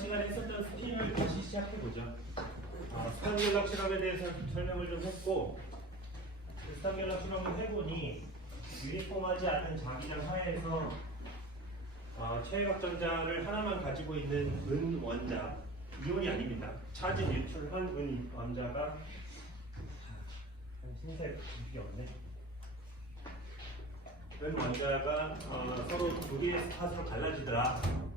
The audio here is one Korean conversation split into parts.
시간에 했었던 스핀을 다시 시작해보죠. 스탕gel락 실험에 대해서 설명을 좀 했고, 스탕gel락 실험을 해보니 유니폼하지 않은 자기장 하에서 최외각 전자를 하나만 가지고 있는 은 원자, 이온이 아닙니다. 차지 뉴트럴한 은 원자가 흰색 이게 없네. 은 원자가 서로 두 개의 스팟으로 갈라지더라.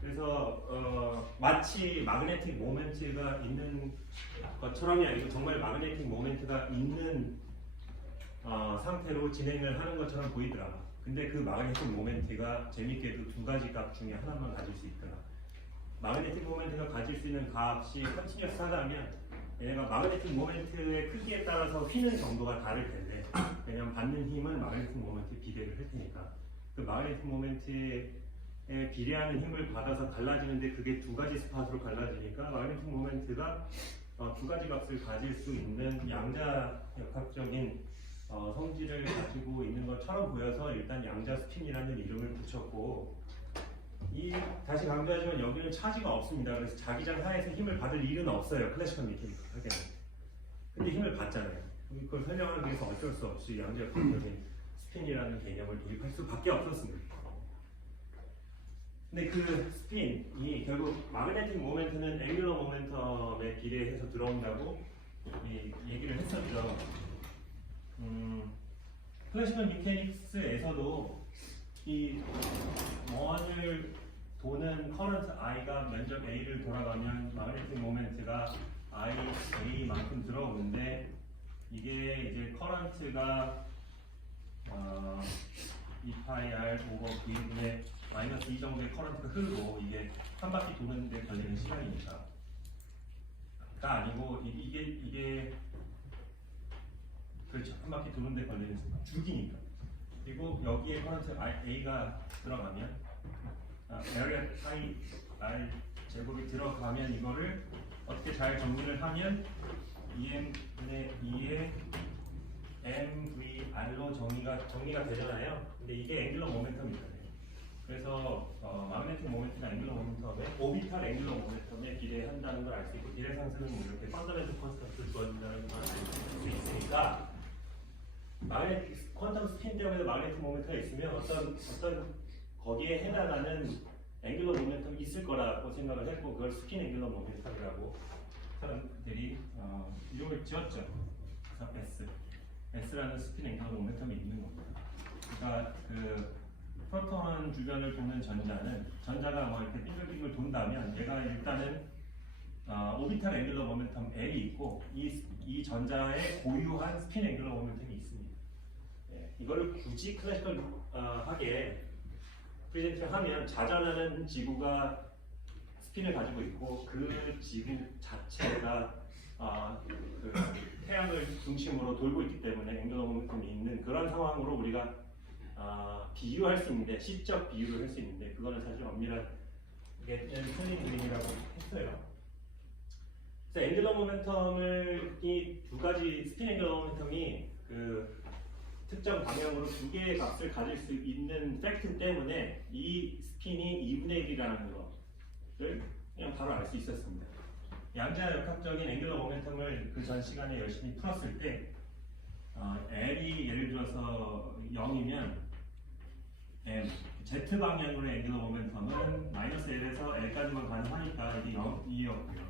그래서 마치 마그네틱 모멘트가 있는 것처럼이 아니고 정말 마그네틱 모멘트가 있는 상태로 진행을 하는 것처럼 보이더라. 근데 그 마그네틱 모멘트가 재밌게도 두 가지 값 중에 하나만 가질 수 있더라. 마그네틱 모멘트가 가질 수 있는 값이 컨티뉴어스 하다면 얘가 마그네틱 모멘트의 크기에 따라서 휘는 정도가 다를 텐데, 왜냐면 받는 힘은 마그네틱 모멘트에 비례를 할 테니까 그 마그네틱 모멘트에 비례하는 힘을 받아서 갈라지는데 그게 두 가지 스팟으로 갈라지니까 마그네틱 모멘트가 두 가지 값을 가질 수 있는 양자 역학적인 성질을 가지고 있는 것처럼 보여서 일단 양자 스핀이라는 이름을 붙였고, 다시 강조하지만 여기는 차지가 없습니다. 그래서 자기장 하에서 힘을 받을 일은 없어요. 클래시컬 메케니컬 하게는. 근데 힘을 받잖아요. 그걸 설명하기 위해서 어쩔 수 없이 양자 역학적인 스핀이라는 개념을 도입할 수밖에 없었습니다. 근데 그 스핀이 결국 마그네틱 모멘트는 앵귤러 모멘텀에 비례해서 들어온다고 얘기를 했었죠. 클래시컬 미케닉스에서도 이 원을 도는 커런트 I가 면적 A를 돌아가면 마그네틱 모멘트가 A만큼 들어오는데, 이게 이제 커런트가 2πr 오버 V분의 마이너스 2 정도의 커런트가 흐르고, 이게 한 바퀴 도는데 걸리는 시간이니까 가 아니고 이게 그렇죠. 한 바퀴 도는데 걸리는 시간, 주기니까. 그리고 여기에 커런트 A가 들어가면 에어리아 R 제곱이 들어가면 이거를 어떻게 잘 정리를 하면 EM분의 2의 MVR로 정리가 되잖아요. 근데 이게 앵귤러 모멘텀이잖아요. 그래서 마그네틱 모멘트나 앵귤러 모멘텀에 오비탈 앵귤러 모멘텀에 비례한다는 걸 알 수 있고, 비례상수는 뭐 이렇게 펀더멘털 컨스턴트를 주어진다는 걸 알 수 있으니까, 마그네틱 퀀텀 스핀 때문에 마그네틱 모멘트가 있으면 어떤 거기에 해당하는 앵귤러 모멘텀이 있을 거라고 생각을 했고, 그걸 스핀 앵귤러 모멘텀이라고 사람들이 이름을 지었죠. 그래서 S라는 스핀 앵귤러 모멘텀이 있는 겁니다. 그러니까 그 프로톤 주변을 도는 전자가 뭐 이렇게 빙글빙글 돈다면 얘가 일단은 오비탈 앵귤러 모멘텀 L이 있고, 이 전자의 고유한 스핀 앵귤러 모멘텀이 있습니다. 예, 이거를 굳이 클래시컬하게 프레젠트하면 자전하는 지구가 스핀을 가지고 있고, 그 지구 자체가 그 태양을 중심으로 돌고 있기 때문에 앵귤러 모멘텀이 있는 그런 상황으로 우리가 비유할 수 있는데, 시적 비유를 할 수 있는데, 그거는 사실 엄밀하게 틀린 그림이라고 했어요. 그래서 앵귤러 모멘텀을 이 두 가지 스핀 앵귤러 모멘텀이 그 특정 방향으로 두 개의 값을 가질 수 있는 팩트 때문에 이 스핀이 2분의 1이라는 것을 그냥 바로 알 수 있었습니다. 양자 역학적인 앵귤러 모멘텀을 그 전 시간에 열심히 풀었을 때 L이 예를 들어서 0이면 Z 방향으로의 앵귤러 모멘텀은 마이너스 L에서 L까지만 가능하니까 이게 0이었고요.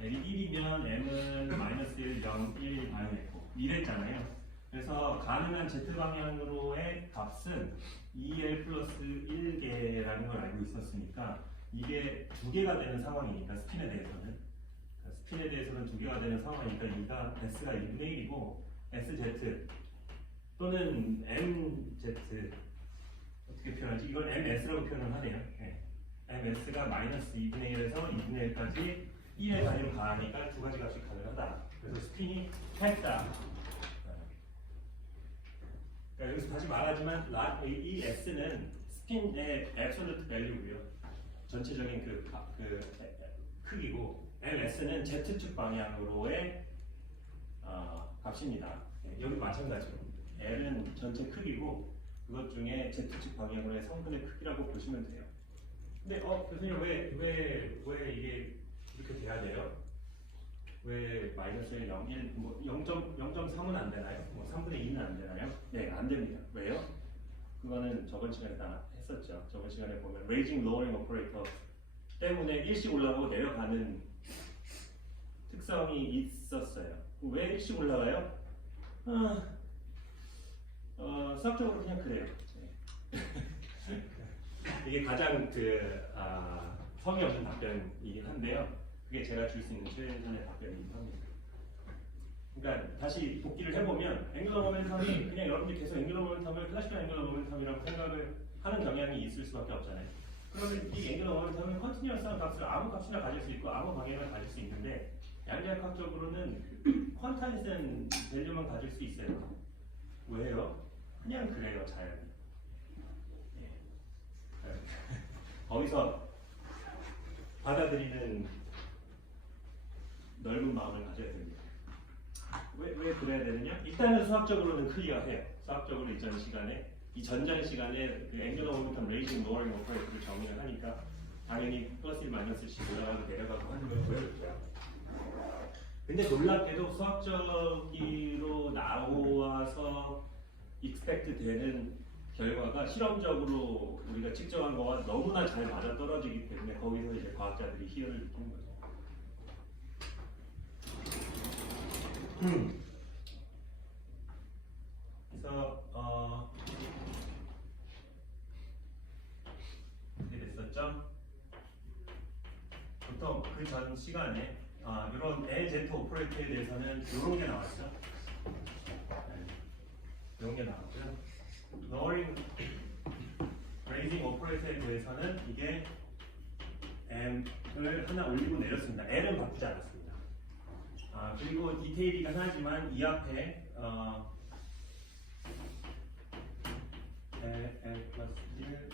L이 1이면 M은 마이너스 1, 0, 1 가능했고 이랬잖아요. 그래서 가능한 Z 방향으로의 값은 2L 플러스 1개라는 걸 알고 있었으니까, 이게 두 개가 되는 상황이니까 스핀에 대해서는 두 개가 되는 상황이니까 S가 2분의 1이고 SZ 또는 MZ 어떻게 표현하지? 이걸 MS라고 표현을 하네요. 네. MS가 마이너스 2분의 1에서 2분의 1까지 1의 단위로 가니까 두 가지 값이 가능하다. 그래서 스핀이 했다. 그러니까 여기서 다시 말하지만 이 S는 스핀의 absolute value고요. 전체적인 그 크기고, MS는 Z축 방향으로의 값입니다. 여기 마찬가지로 L은 전체 크기고, 그것 중에 Z축 방향으로의 성분의 크기라고 보시면 돼요. 근데 교수님 왜 이게 이렇게 돼야 돼요? 왜 마이너스 1, 0, 1, 뭐 0.3은 안 되나요? 뭐 3분의 2는 안 되나요? 네, 안 됩니다. 왜요? 그거는 저번 시간에 다 했었죠. 저번 시간에 보면 raising, lowering operator 때문에 일씩 올라가고 내려가는 특성이 있었어요. 왜 일씩 올라가요? 수학적으로 그냥 그래요. 네. 이게 가장 성의 없는 답변이긴 한데요. 그게 제가 줄 수 있는 최선의 답변이긴 합니다. 그러니까 다시 복기를 해보면 앵귤러 모멘텀이 그냥 여러분들이 계속 앵귤러 모멘텀을 클래시컬 앵귤러 모멘텀이라고 생각을 하는 경향이 있을 수밖에 없잖아요. 그러면 이 앵귤러 모멘텀은 컨티뉴어스한 값을 아무 값이나 가질 수 있고 아무 방향을 가질 수 있는데 양자역학적으로는 퀀타이즈된 밸류만 가질 수 있어요. 왜요? 그냥 그래요, 자연이. 네. 거기서 받아들이는 넓은 마음을 가져야 됩니다. 왜 그래야 되느냐? 일단은 수학적으로는 클리어해요. 수학적으로 이 전장 시간에 그 앵귤러 모멘텀 레이징 로어링 오퍼레이터를 정의를 하니까 당연히 플러스 1 마이너스 10 올라가고 내려가고 하는 걸 보여줬고요. 근데 놀랍게도 수학적으로 나와서 expect 되는 결과가 실험적으로 우리가 측정한 거와 너무나 잘 맞아 떨어지기 때문에 거기서 이제 과학자들이 희열을 느낀 거죠. 그래서 어떻게 됐었죠? 보통 그 전 시간에 이런 LZ 오퍼레이터에 대해서는 이런 게 나왔죠. 이런 게 나왔고요. lowering, raising 오퍼레이터에 대해서는 이게 m을 하나 올리고 내렸습니다. l은 바꾸지 않았습니다. 그리고 디테일이긴 하지만 이 앞에 L 플러스 1,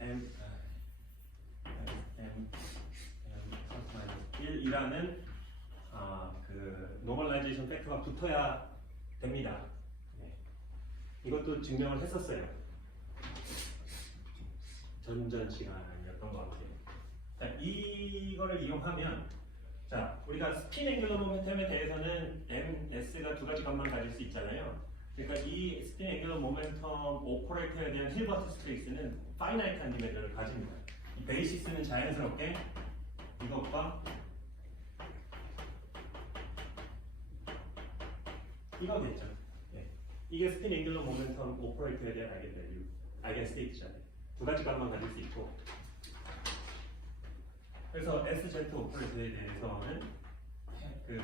M 플러스 마이너스 1이라는 그 노멀라이제이션 팩터가 붙어야 됩니다. 네. 이것도 증명을 했었어요. 전전 시간이었던 것 같아요. 자, 이거를 이용하면 우리가 스핀 앵귤러 모멘텀에 대해서는 MS가 두 가지 값만 가질 수 있잖아요. 그러니까 이 스핀 앵귤러 모멘텀 오퍼레이터에 대한 힐버트 스페이스는 파이나이트한 디멘전을 가집니다. 이 베이시스는 자연스럽게 이것과 이거겠죠. 네. 이게 스핀 앵귤러 모멘텀 오퍼레이터에 대한 아이겐 밸류, 아이겐 스테이트잖아요. 두 가지 값만 가질 수 있고. 그래서 SZ 오퍼레이터에 대해서는 그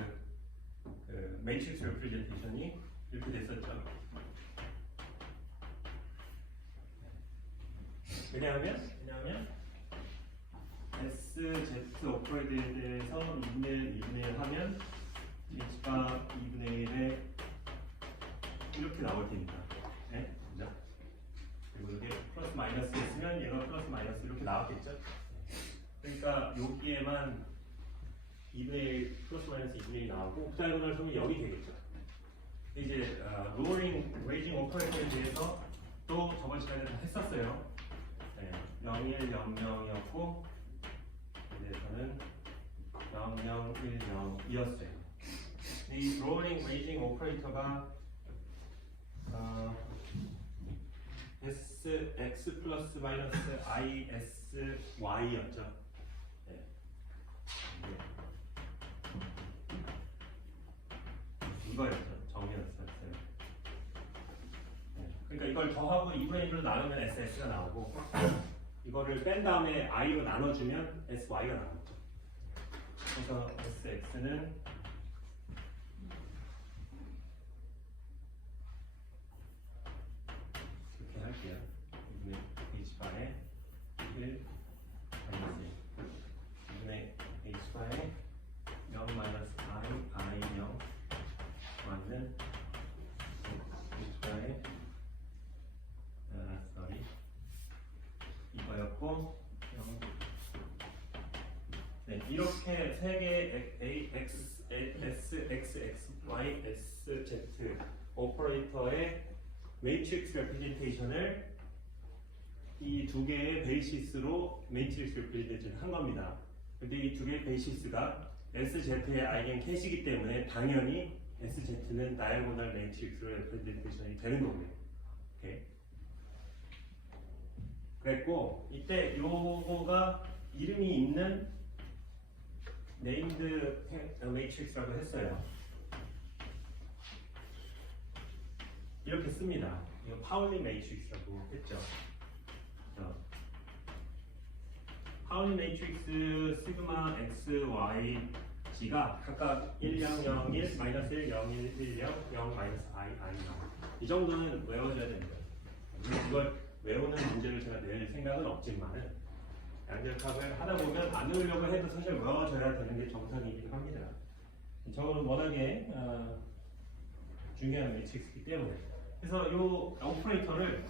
매트릭스 레프레젠테이션이 이렇게 됐었죠. 왜냐하면 SZ 오퍼레이터에 대해서 2분의 1 하면 H가 2분의 1에 이렇게 나올 테니까. 네? 그죠? 그리고 이게 플러스 마이너스 있으면 얘가 플러스 마이너스 이렇게 나왔겠죠? 그러니까 여기에만 2분의 1 플러스 마이너스 2분의 1이 나오고 옥타이고널 섬이 여기 되겠죠. 이제 로어링, 레이징 오퍼레이터에 대해서 또 저번 시간에 다 했었어요. 네, 01, 00이었고 여기에서는 0010이었어요. 이 로어링, 레이징 오퍼레이터가 SX 플러스 마이너스 ISY였죠. 네. 이거였죠. 정리였어요. 네. 그러니까 이걸 더하고 2분의 1로 나누면 SS가 나오고 이거를 뺀 다음에 I로 나눠주면 SY가 나오죠. 그래서 SX는 이렇게 할게요. 2분의 H바에 1 마이너스 2분의 H바에 0 마이너스 I 0 맞는 H바에 이거였고 네, 이렇게 세 개의 X, S, X, X, Y, S, Z 오퍼레이터의 매트릭스 레프레젠테이션을 이 두 개의 베이시스로 매트릭스 리프레젠테이션을 한 겁니다. 근데 이 두 개의 베이시스가 SZ의 아이겐 캣이기 때문에 당연히 SZ는 다이아고널 매트릭스로 리프레젠테이션이 되는 거고요. 오케이. 그랬고 이때 요거가 이름이 있는 네임드 매트릭스라고 했어요. 이렇게 씁니다. 이거 파울리 매트릭스라고 했죠. 파울리 매트릭스 시그마 x, y, g가 각각 1, 0, 0, 1, 마이너스 1, 0, 1, 1, 0, 0, 마이너스 i, i, 0. 이 정도는 외워줘야 됩니다. 이걸 외우는 문제를 제가 낼 생각은 없지만은 양자역학을 하다 보면 안 외우려고 해도 사실 외워줘야 되는 게 정상이긴 합니다. 저거는 워낙에 중요한 매트릭스이기 때문에. 그래서 이 오퍼레이터를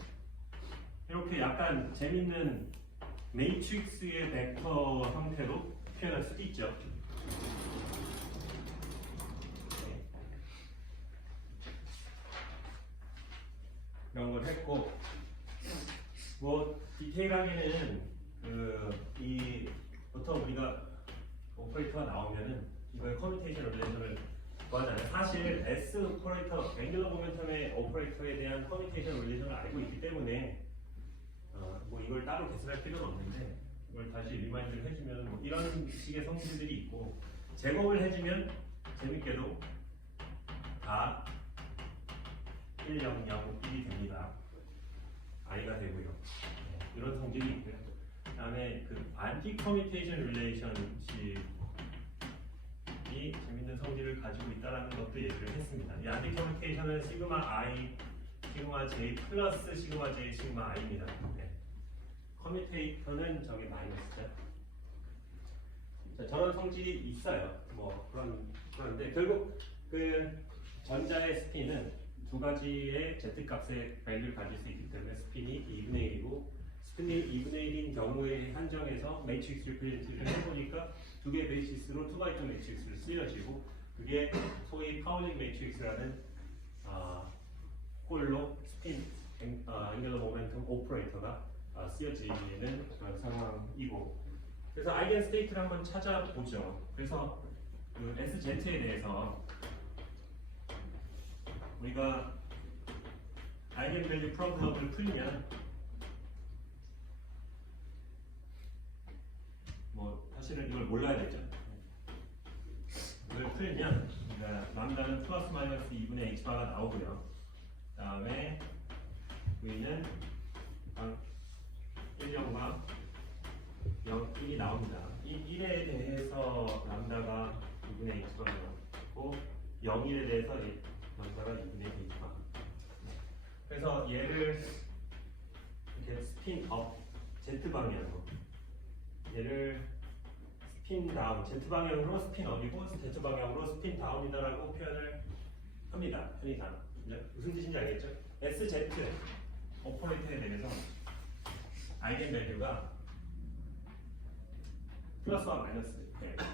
이렇게 약간 재밌는 매트릭스의 벡터 형태로 표현할 수도 있죠. 네. 이런 걸 했고, 뭐 디테일하게는 보통 우리가 오퍼레이터가 나오면은 이걸 커뮤니케이션 릴레이션을 구하잖아요. 사실 S 오퍼레이터, 앵귤러 모멘텀의 오퍼레이터에 대한 커뮤니케이션 릴레이션을 알고 있기 때문에 뭐 이걸 따로 개설할 필요는 없는데 이걸 다시 리마인드를 해주면 뭐 이런 식의 성질들이 있고, 제곱을 해주면 재밌게도 다 1, 0, 0, 1이 됩니다. i가 되고요. 이런 성질이 있고요. 그 다음에 그 안티 커뮤니케이션 릴레이션십이 재밌는 성질을 가지고 있다는 것도 얘기를 했습니다. 이 안티 커뮤니케이션은 시그마 i, 시그마 j 플러스 시그마 j, 시그마 i입니다. 네. 커뮤니케이터는 저게 마이너스죠. 자, 저런 성질이 있어요. 뭐 그런데 결국 그 전자의 스핀은 두 가지의 z 값의 밸류를 가질 수 있기 때문에 스핀이 2분의 1이고, 스핀이 2분의 1인 경우에 한정해서 매트릭스 리프레젠테이션을 해보니까 두 개의 베이시스로 2x2 매트릭스를 쓰여지고, 그게 소위 파울링 매트릭스라는 꼴로 스핀 앵귤러 모멘텀 오퍼레이터가 쓰여지는 그런 상황이고, 그래서 아이겐 스테이트를 한번 찾아보죠. 그래서 그 SZ에 대해서 우리가 아이겐 밸류 프로블럼을 풀면 뭐 사실은 이걸 몰라야 되죠. 이걸 풀면 람다는 플러스 마이너스 2분의 h바가 나오고요. 그 다음에 V는 1,0과 0, 1이 나옵니다. 이 1에 대해서 람다가 2분의 h가 나오고 0일에 대해서 람다가 2분의 h가. 그래서 얘를 이렇게 스핀 업 z 방향으로, 얘를 스핀 다운 z 방향으로 스핀 업이고 z 방향으로 스핀 다운이다라고 표현을 합니다. 편의상. 무슨 뜻인지 알겠죠? SZ 오퍼레이터에 대해서 아이겐 밸류가 플러스와 마이너스,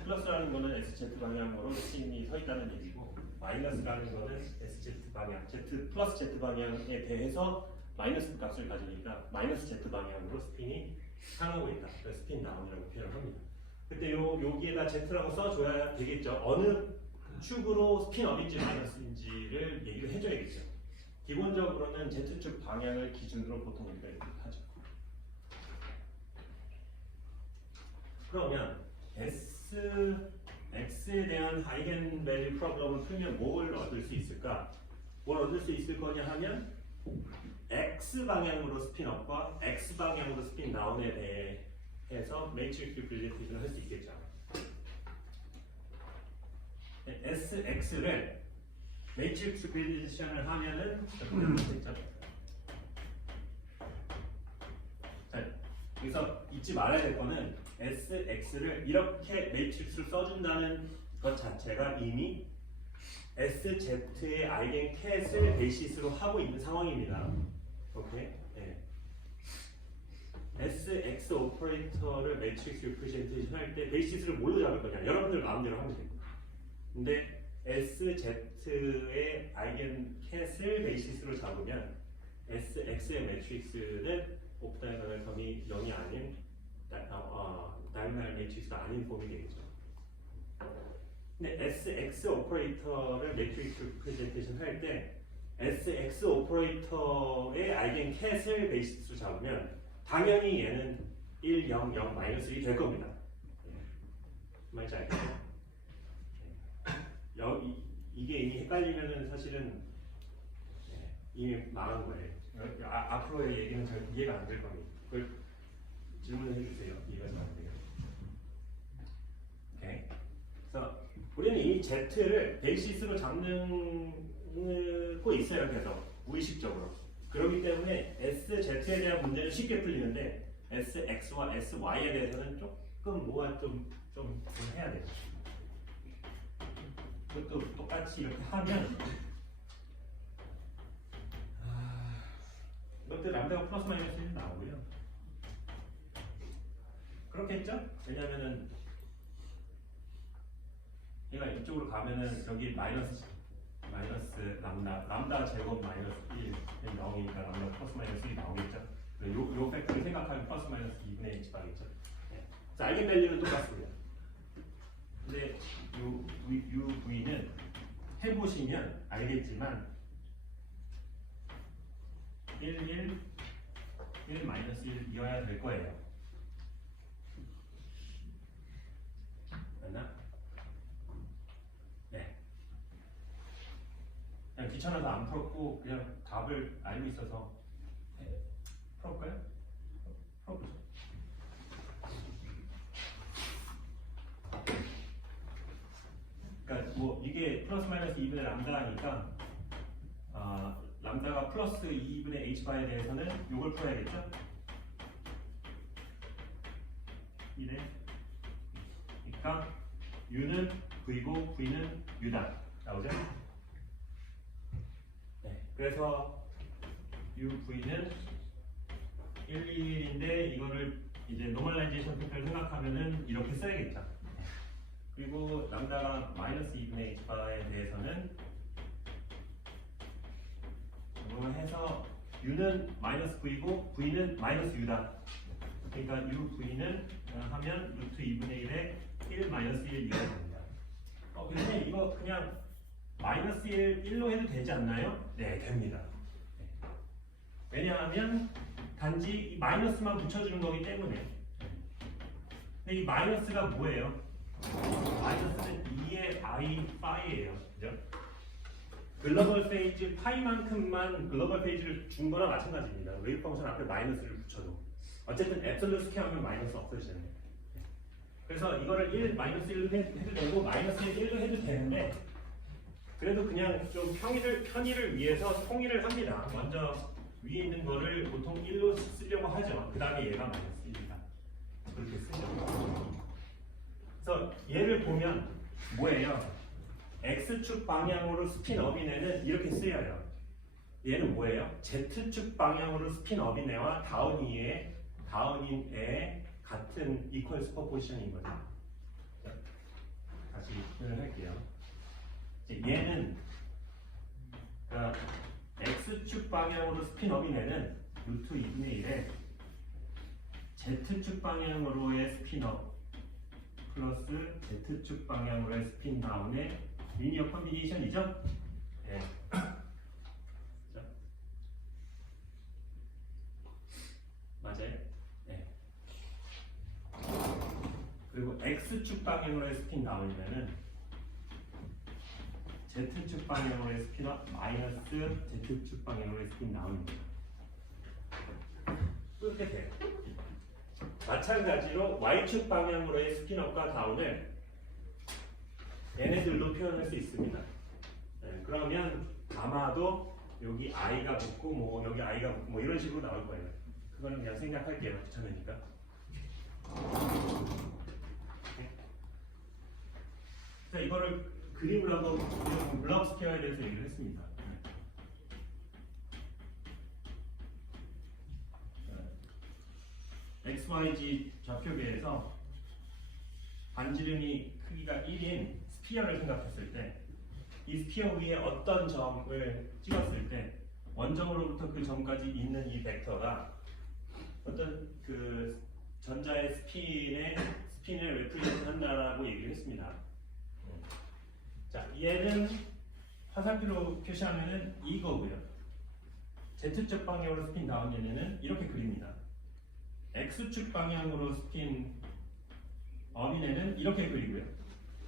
플러스라는 거는 SZ 방향으로 스핀이 서 있다는 얘기고, 마이너스라는 거는 SZ 방향, Z 플러스 Z 방향에 대해서 마이너스 값을 가지니까 마이너스 Z 방향으로 스핀이 향하고 있다. 그래서 스핀 다운이라고 표현을 합니다. 그때 여기에다 Z라고 써줘야 되겠죠. 어느 축으로 스핀 업인지 마이너스인지를 얘기를 해줘야겠죠. 기본적으로는 Z축 방향을 기준으로 보통 이렇게 하죠. 그러면 X에 대한 아이겐 밸류 프로블럼을 풀면 뭘 얻을 수 있을까? 뭘 얻을 수 있을 거냐 하면 X 방향으로 스핀업과 X 방향으로 스핀 다운에 대해서 매트릭스 리프레젠테이션을 할 수 있겠죠. SX를 매트릭스 리프레젠테이션을 하면은 됐죠. 자, 여기서 잊지 말아야 될 거는 SX를 이렇게 매트릭스를 써준다는 것 자체가 이미 SZ의 아이겐 캣을 베이시스로 하고 있는 상황입니다. 오케이? 네. SX 오퍼레이터를 매트릭스 리프레젠테이션 할 때 베이시스를 뭘로 잡을 거냐? 여러분들 마음대로 하면 됩니다. 근데 SZ의 아이겐 캣을 베이시스로 잡으면 SX의 매트릭스는 옵다이고널 아닌 폼이 되겠죠. 근데 SX 오퍼레이터를 매트릭스 프레젠테이션 할 때 SX 오퍼레이터의 아이겐 캣을 베이스로 잡으면 당연히 얘는 1, 0, 0, 마이너스 1이 될 겁니다. 말인지 알겠죠? 이게 이미 헷갈리면은 사실은 이미 망한 거예요. 앞으로의 얘기는 잘 이해가 안 될 겁니다. 그걸 질문을 해주세요. 이해가 잘 안 돼요. 오케이. 그래서 우리는 이미 Z를 베이시스로 잡고 있어요. 그래서 무의식적으로. 그렇기 때문에 SZ에 대한 문제는 쉽게 풀리는데 SX와 SY에 대해서는 조금 뭐가 좀 해야 돼요. 그것도 똑같이 이렇게 하면 이것도 람다가 플러스 마이너스 1이 나오고요. 그렇겠죠? 왜냐면은 얘가 이쪽으로 가면은 여기 마이너스 람다 제곱 마이너스 1 0이니까 람다 플러스 마이너스 1이 나오겠죠? 요 팩트를 생각하면 플러스 마이너스 2분의 h 가겠죠? 네. 그래서 알겐 밸류는 똑같습니다. 근데 UV는 해보시면 알겠지만 1 마이너스 1이어야 될 거예요. 맞나? 네. 그냥 귀찮아서 안 풀었고 그냥 답을 알고 있어서 풀어볼까요? 풀어보죠. 그러니까 뭐 이게 플러스 마이너스 2분의 람다니까 람다가 플러스 2분의 h바에 대해서는 이걸 풀어야겠죠? 1에 그러니까 u는 v고 v는 u다 나오죠? 네, 그래서 uv는 1, 1인데 이거를 이제 노멀라이제이션 팩터를 생각하면은 이렇게 써야겠죠. 그리고 람다가 마이너스 2분의 h바에 대해서는 이거 해서 u는 마이너스 v고 v는 마이너스 u다. 그러니까 uv는 하면 루트 2분의 1에 1 마이너스 1 이가 됩니다. 근데 이거 그냥 마이너스 1로 해도 되지 않나요? 네, 됩니다. 네. 왜냐하면 단지 이 마이너스만 붙여주는 거기 때문에. 근데 이 마이너스가 뭐예요? 마이너스는 2의 i 파이예요. 그죠? 글로벌 페이지 파이만큼만 글로벌 페이지를 준 거나 마찬가지입니다. 웨이브 펑션 앞에 마이너스를 붙여도. 어쨌든 앱솔루트 스퀘어하면 마이너스 없어지잖아요. 그래서 이거를 1, 마이너스 1로 해도 되고 마이너스 1로 해도 되는데 그래도 그냥 좀 편의를 위해서 통일을 합니다. 먼저 위에 있는 거를 보통 1로 쓰려고 하죠. 그 다음에 얘가 마이너스 1이다. 그렇게 쓰죠. 그래서 얘를 보면 뭐예요? X축 방향으로 스핀업이네는 이렇게 쓰여요. 얘는 뭐예요? Z축 방향으로 스핀업이네와 다운인의 같은 이퀄 슈퍼포지션인 거죠. 다시 표현을 할게요. 얘는 그러니까 X축 방향으로 스핀업이네는 루트 2분의 1에 Z축 방향으로의 스핀업 플러스 Z축 방향으로의 스핀 다운의 리니어 컨비네이션이죠? 네. 맞아요? 네. 그리고 X축 방향으로의 스핀 다운이면은 Z축 방향으로의 스핀업 마이너스 Z축 방향으로의 스핀 다운입니다. 이렇게 돼요. 마찬가지로 Y축 방향으로의 스핀업과 다운을 얘네들로 표현할 수 있습니다. 네, 그러면 아마도 여기 i가 붙고 뭐 여기 i가 붙고 뭐 이런 식으로 나올 거예요. 그거는 그냥 생략할게요. 귀찮으니까. 네. 자, 이거를 그림을 한번 블럭 스퀘어에 대해서 얘기를 했습니다. XYZ 좌표계에서 반지름이 크기가 1인 스피어를 생각했을 때 이 스피어 위에 어떤 점을 찍었을 때 원점으로부터 그 점까지 있는 이 벡터가 어떤 그 전자의 스핀을 레프리젠트 한다라고 얘기를 했습니다. 자, 얘는 화살표로 표시하면은 이거고요. Z축 방향으로 스핀 다운 얘네는 이렇게 그립니다. X축 방향으로 스핀 업인 애는 이렇게 그리고요.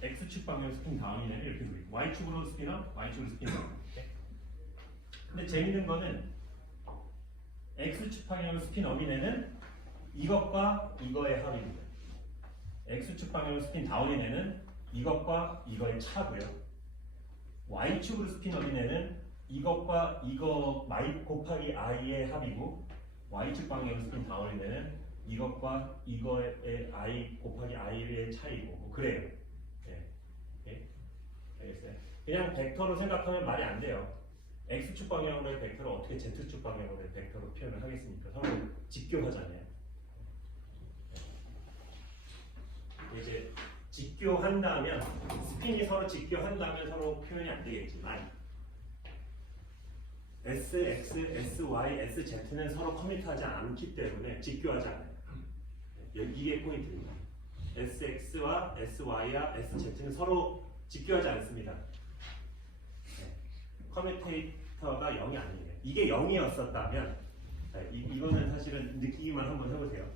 X축 방향으로 스핀 다운인 애는 이렇게 그리고 Y축으로 스핀 업, Y축으로 스핀 다운. 근데 재밌는 거는 X축 방향으로 스핀 업인 애는 이것과 이거의 합입니다. X축 방향으로 스핀 다운인 애는 이것과 이거의 차고요. Y축으로 스핀 업인 애는 이것과 이거 곱하기 i의 합이고 Y축 방향으로 스핀 다운인 애는 이것과 이거의 i 곱하기 i의 차이고 뭐 그래요. 네. 알겠어요? 그냥 벡터로 생각하면 말이 안 돼요. X축 방향으로의 벡터를 어떻게 Z축 방향으로의 벡터로 표현을 하겠습니까? 서로 직교하잖아요. 이제 직교한다면 스핀이 서로 직교한다면 서로 표현이 안 되겠지만 S, X, S, Y, S, Z는 서로 커밋하지 않기 때문에 직교하지 않아요. 이게 포인트입니다. S, X와 S, Y와 S, Z는 서로 직교하지 않습니다. 커뮤테이터가 0이 아니에요. 이게 0이었었다면 이거는 사실은 느끼기만 한번 해보세요.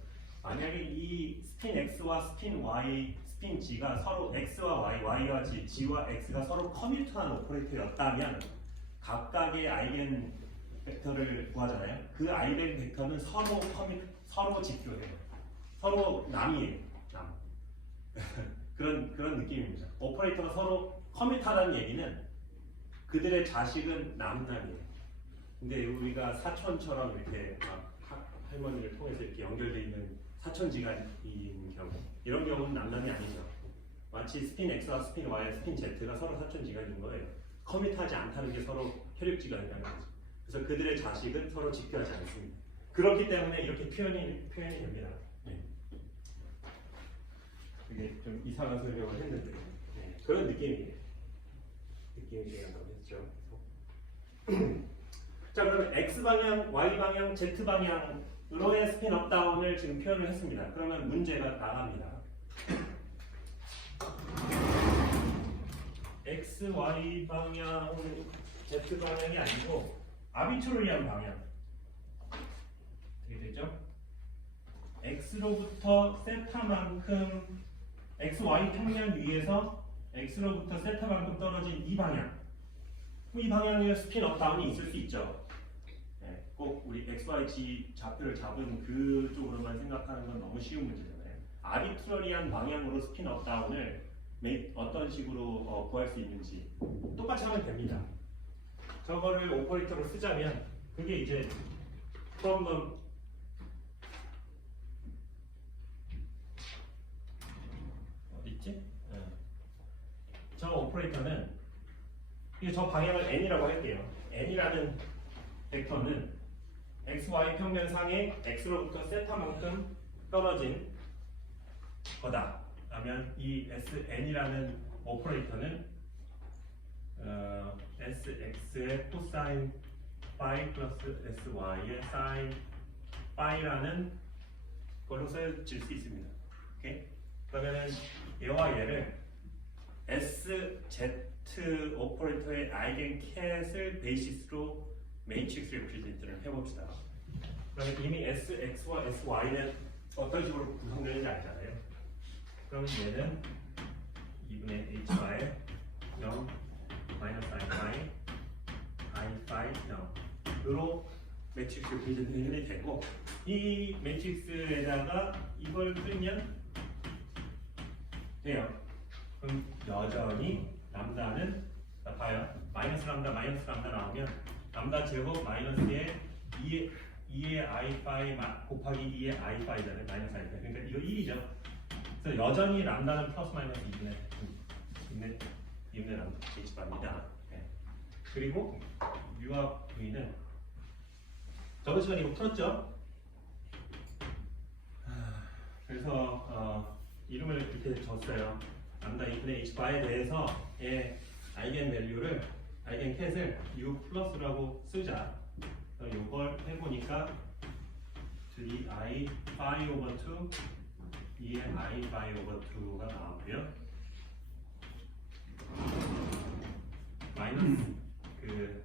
만약에 이 스핀 X와 스핀 Y, 스핀 G가 서로 X와 Y, Y와 G, G와 X가 서로 커뮤트한 오퍼레이터였다면 각각의 아이겐 벡터를 구하잖아요. 그 아이겐 벡터는 서로 직교해요. 서로 남이에요. 남. 그런 느낌입니다. 오퍼레이터가 서로 커뮤트하다는 얘기는 그들의 자식은 남남이에요. 근데 우리가 사촌처럼 이렇게 할머니를 통해서 이렇게 연결되어 있는 사촌지간인 경우 이런 경우는 남남이 아니죠. 마치 스핀 X와 스핀 Y와 스핀 Z가 서로 사촌지간인 거예요. 커밋하지 않다는 게 서로 혈육지간이라는 거죠. 그래서 그들의 자식은 서로 직교하지 않습니다. 그렇기 때문에 이렇게 표현이 됩니다. 네. 이게 좀 이상한 설명을 했는데 그런 느낌이 있죠. 자, 그러면 X 방향, Y 방향, Z 방향으로의 스핀 업 다운을 지금 표현을 했습니다. 그러면 문제가 나갑니다. X, Y 방향, Z 방향이 아니고 아비트로리한 방향. 어떻게 되죠? X로부터 세타만큼 X, Y 평면 위에서 X로부터 세타만큼 떨어진 이 방향. 이 방향에 스핀 업 다운이 있을 수 있죠. 네, 꼭 우리 X, Y, G 좌표를 잡은 그쪽으로만 생각하는 건 너무 쉬운 문제잖아요. 아비트러리한 방향으로 스핀 업 다운을 어떤 식으로 구할 수 있는지 똑같이 하면 됩니다. 저거를 오퍼레이터로 쓰자면 그게 이제 프로블럼 어디 있지? 저 오퍼레이터는 저 방향을 n이라고 할게요. n이라는 벡터는 x, y 평면상에 x로부터 세타만큼 떨어진 거다. 그러면 이 sn이라는 오퍼레이터는 sx의 코사인 파이 플러스 sy의 사인 파이라는 걸로 써질 수 있습니다. 오케이? 그러면은 얘와 얘를 sz 오퍼레이터의 아이겐 캣을 베이시스로 매트릭스 리프레젠트를 해봅시다. 그러면 이미 sx와 sy는 어떤 식으로 구성되는지 알잖아요. 그러면 얘는 2분의 h바에 0 마이너스 i파이 i파이 0으로 매트릭스 리프레젠트가 되고 이 매트릭스에다가 이걸 풀면 돼요. 그럼 여전히 람다는 봐요. 마이너스 람다 나오면 람다 제곱 마이너스의 2의 i파이 곱하기 2의 i파이잖아요. 마이너스 i파이. 그러니까 이거 1이죠. 그래서 여전히 람다는 플러스 마이너스 2분의 람다 h바입니다. 네. 그리고 u와 v는 저번 시간에 이거 풀었죠? 그래서 이름을 이렇게 줬어요. 람다 2분의 h바에 대해서의 아이겐 밸류를 아이겐 캣을 u 플러스라고 쓰자. 이걸 해보니까 3i 파이 오버 2 2의 I 바이 오버 2가 나오고요. 마이너스 그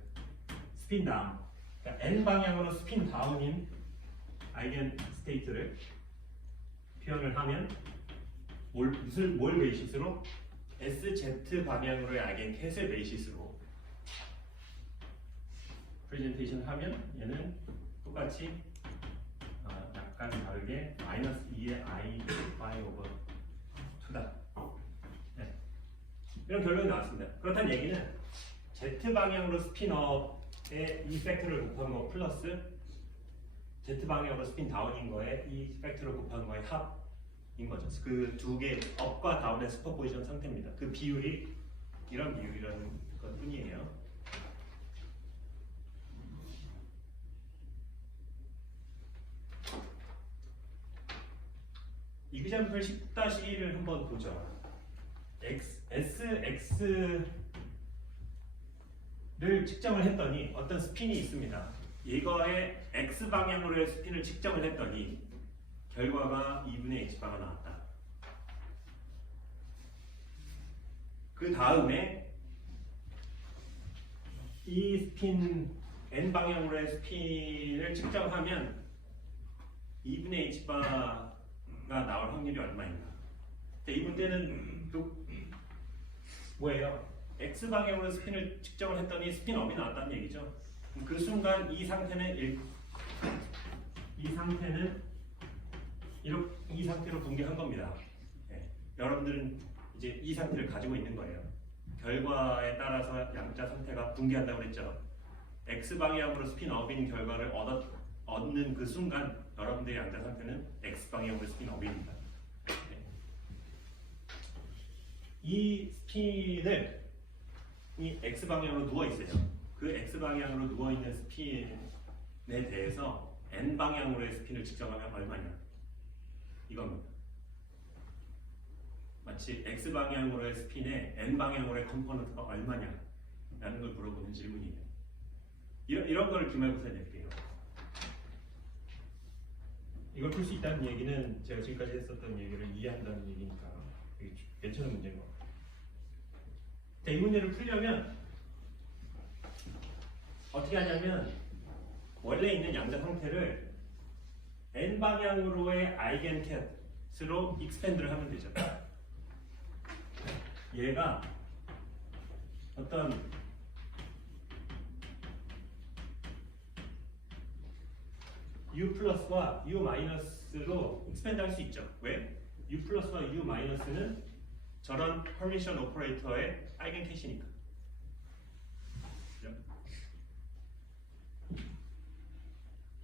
스핀 다운, 그러니까 n 방향으로 스핀 다운인 아이겐 스테이트를 표현을 하면 뭘 베이시스로? SZ 방향으로의 아이겐 캣을 베이시스로 프레젠테이션 하면 얘는 똑같이 약간 다르게 마이너스 2의 I 바이 오버 2다. 네. 이런 결론이 나왔습니다. 그렇다는 얘기는 Z 방향으로 스핀업의 이 팩터를 곱한 거 플러스 Z 방향으로 스핀 다운인 거에 이 팩터를 곱한 거의 합인 거죠. 그 두 개 업과 다운의 슈퍼포지션 상태입니다. 그 비율이 이런 비율이라는 것 뿐이에요. 이그젬플 10-1을 한번 보죠. SX를 측정을 했더니 어떤 스핀이 있습니다. 이거의 X 방향으로의 스핀을 측정을 했더니 결과가 2분의 H바가 나왔다. 그 다음에 이 스핀 N 방향으로의 스핀을 측정하면 2분의 H바가 나올 확률이 얼마인가? 이 문제는 뭐예요? X 방향으로 스핀을 측정을 했더니 스핀업이 나왔다는 얘기죠. 그 순간 이 상태는 이 상태로 붕괴한 겁니다. 네. 여러분들은 이제 이 상태를 가지고 있는 거예요. 결과에 따라서 양자 상태가 붕괴한다고 그랬죠. X 방향으로 스핀업인 결과를 얻는 그 순간 여러분들의 양자 상태는 X 방향으로 스핀업입니다. 네. 이 스핀을 이 X 방향으로 누워 있어요. 그 X 방향으로 누워 있는 스핀에 대해서 N 방향으로의 스핀을 측정하면 얼마냐? 이겁니다. 마치 X 방향으로의 스핀에 N 방향으로의 컴포넌트가 얼마냐? 라는 걸 물어보는 질문이에요. 이런 걸 기말고사에 낼게요. 이걸 풀 수 있다는 얘기는 제가 지금까지 했었던 얘기를 이해한다는 얘기니까 괜찮은 문제인 것 같아요. 이 문제를 풀려면 어떻게 하냐면 원래 있는 양자 상태를 N 방향으로의 아이겐 캣으로 익스펜드를 하면 되죠. 얘가 어떤 U 플러스와 U 마이너스로 익스펜드 할 수 있죠. 왜? U 플러스와 U 마이너스는 저런 퍼미션 오퍼레이터의 아이겐 캣이니까. 그죠?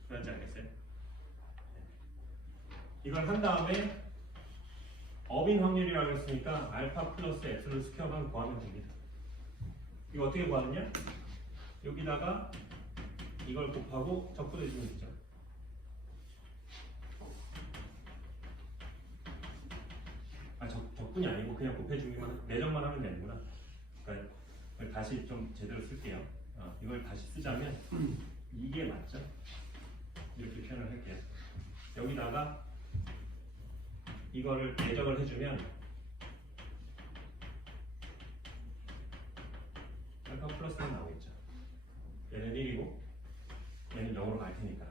그런지 알겠어요? 이걸 한 다음에 업인 확률이라고 했으니까 알파 플러스 엡실론 스퀘어만 구하면 됩니다. 이거 어떻게 구하느냐? 여기다가 이걸 곱하고 적분해주면 되죠. 적분이 아니고 그냥 곱해주기만 내정만 하면 되는구나. 그러니까 다시 좀 제대로 쓸게요. 이걸 다시 쓰자면 이게 맞죠? 이렇게 표현을 할게요. 여기다가 이거를 내정을 해주면 알파 플러스가 나오겠죠. 얘는 1이고 얘는 0으로 갈 테니까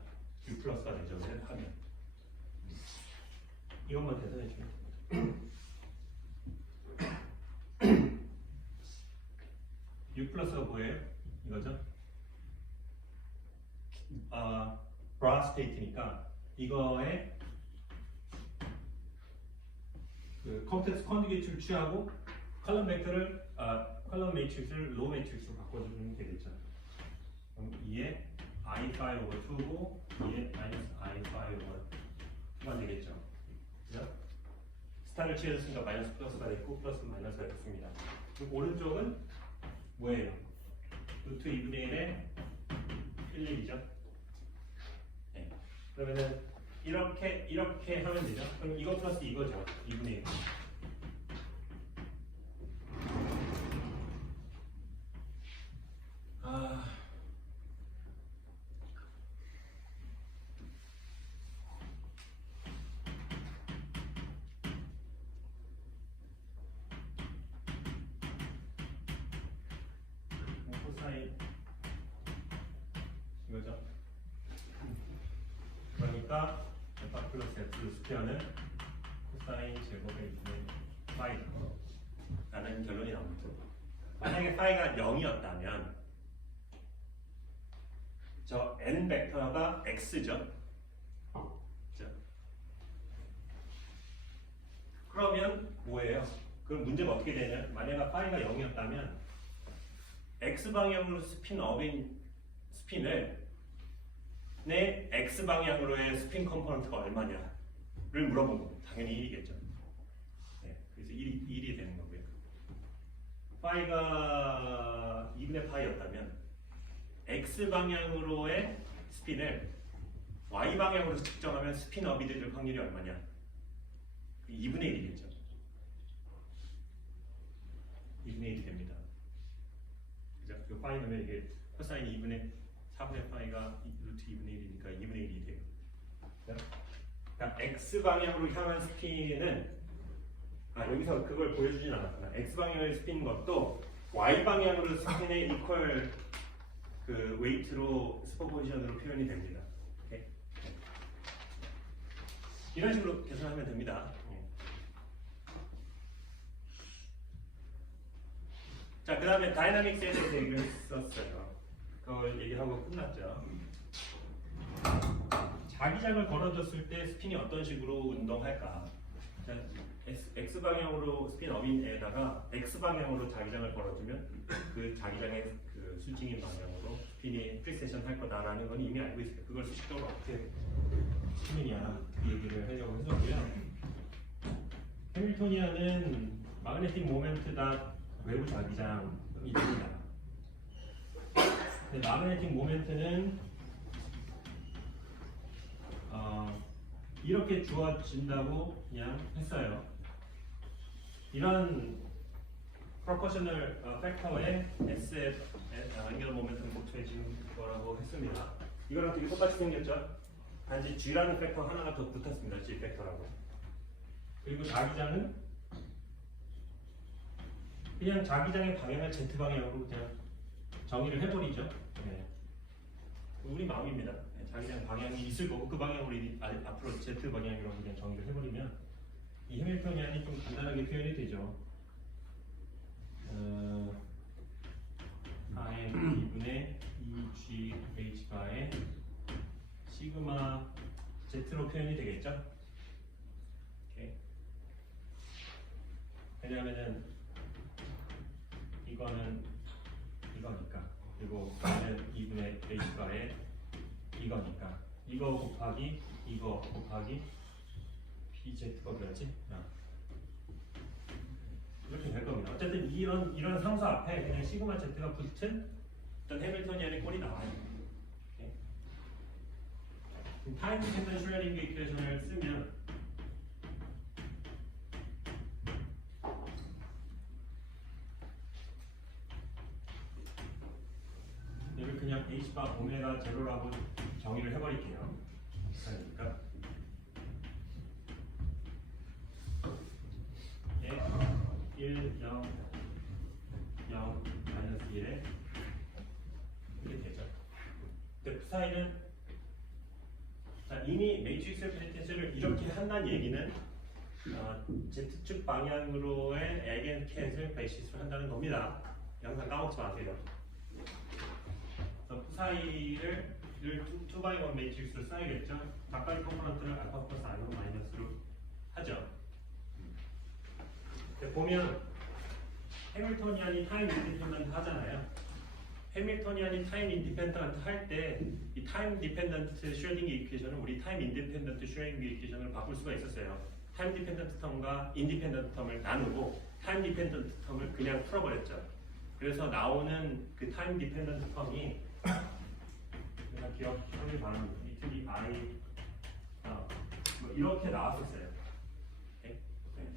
U 플러스가 내정을 하면 이것만 계산해주면 U 플러스가 뭐예요? 이거죠? 브라 스테이트니까 이거에 그 컴플렉스 컨주게이트를 취하고 컬럼 벡터를 컬럼 매트릭스를 로우 매트릭스로 바꿔주면 되겠죠. 그럼 2의 I5 over 2고 2의 마이너스 I5 over 2가 되겠죠. 그죠? 스타를 취해줬으니까 마이너스 플러스가 됐고 플러스 마이너스가 됐습니다. 그럼 오른쪽은 뭐예요? 루트 2분의 1의 1,1이죠. 네. 그러면은 이렇게 하면 되죠. 그럼 이거 플러스 이거죠. 2분의 1. 코사인 이거죠. 그러니까 알파 플러스 F 스퀘어는 코사인 제곱의 2분의 파이 라는 결론이 나옵니다. 만약에 파이가 0이었다면 저 n 벡터가 x죠. 그죠? 그러면 뭐예요? 그럼 문제가 어떻게 되냐? 만약에 파이가 0이었다면 x 방향으로 스핀업인 스핀을 내 x 방향으로의 스핀 컴포넌트가 얼마냐를 물어본 겁니다. 당연히 1이겠죠. 네, 그래서 1이 되는 거고요. 파이가 2분의 파이였다면 x 방향으로의 스핀을 y 방향으로 측정하면 스핀업이 될 확률이 얼마냐? 2분의 1이겠죠. 2분의 1이 됩니다. 그죠? 그 파이 넣으면 이게 코사인 4분의 파이가 루트 2분의 1이니까 2분의 1이 돼요. 그러니까 x 방향으로 향한 스핀은 여기서 그걸 보여주진 않았구나. x 방향으로 스핀인 것도 y 방향으로 스핀의 이퀄 그 웨이트로 슈퍼포지션으로 표현이 됩니다. 오케이? 이런 식으로 계산하면 됩니다. 자, 그 다음에 다이나믹스에 대해서 얘기를 했었어요. 그걸 얘기하고 끝났죠. 자기장을 걸어줬을 때 스핀이 어떤 식으로 운동할까? 자, X방향으로 스핀 업인에다가 X방향으로 자기장을 걸어주면 그 자기장의 그 순징인 방향으로 스핀이 프리세션 할 거다라는 건 이미 알고 있어요. 그걸 수식적으로 어떻게 시키느냐 이 얘기를 하려고 했었고요. 해밀토니안은 마그네틱 모멘트다 외부 자기장이 됩니다. 근데 마그네틱 모멘트는 이렇게 주어진다고 그냥 했어요. 이런 프로포셔널 팩터에 S의 앵귤러 모멘텀을 곱해진 거라고 했습니다. 이거랑 되게 똑같이 생겼죠? 단지 G라는 팩터 하나가 더 붙었습니다. G 팩터라고. 그리고 자기장은 그냥 자기장의 방향을 Z 방향으로 그냥 정의를 해버리죠. 네. 우리 마음입니다. 네. 자기장 방향이 있을 거고 그 방향으로 앞으로 Z 방향으로 그냥 정의를 해버리면 이 해밀토니안이 좀 간단하게 표현이 되죠. RM 2분의 2GH바의 시그마 Z로 표현이 되겠죠. 오케이. 왜냐하면은 이거는 이거니까, 그리고 얘는 2분의 H바의 이거니까, 이거 곱하기 이거 곱하기 BZ가 뭐였지? 이렇게 될 겁니다. 어쨌든 이런 상수 앞에 그냥 시그마 Z가 붙은 어떤 해밀토니안의 꼴이 나와요. 타임 디펜던트 슈레딩거 이퀘이션을 쓰면 이걸 그냥 H바 오메가 제로라고 정의를 해버릴게요. 그러니까 1, 0, 0, 마이너스 1에 이렇게 되죠. 근데 그 사이는 이미 매트릭스 프리텐스를 이렇게 한다는 얘기는 Z축 방향으로의 에겐캣을 베이시스로 한다는 겁니다. 항상 까먹지 마세요. 그래서 푸사이를 2x1 매트릭스로 써야겠죠. 각각의 컴포넌트를 알파 플러스 알파 마이너스로 하죠. 보면 해밀토니안이 타임 인디펜던트 하잖아요. 해밀토니안이 타임 인디펜던트 할 때 이 타임 디펜던트 슈레딩거 이퀘이션을 우리 타임 인디펜던트 슈레딩거 이퀘이션을 바꿀 수가 있었어요. 타임 디펜던트 텀과 인디펜던트 텀을 나누고 타임 디펜던트 텀을 그냥 풀어버렸죠. 그래서 나오는 그 타임 디펜던트 텀이 그냥 기억하길 바랍니다. 이틀이 I 뭐 이렇게 나왔었어요. 네? 네.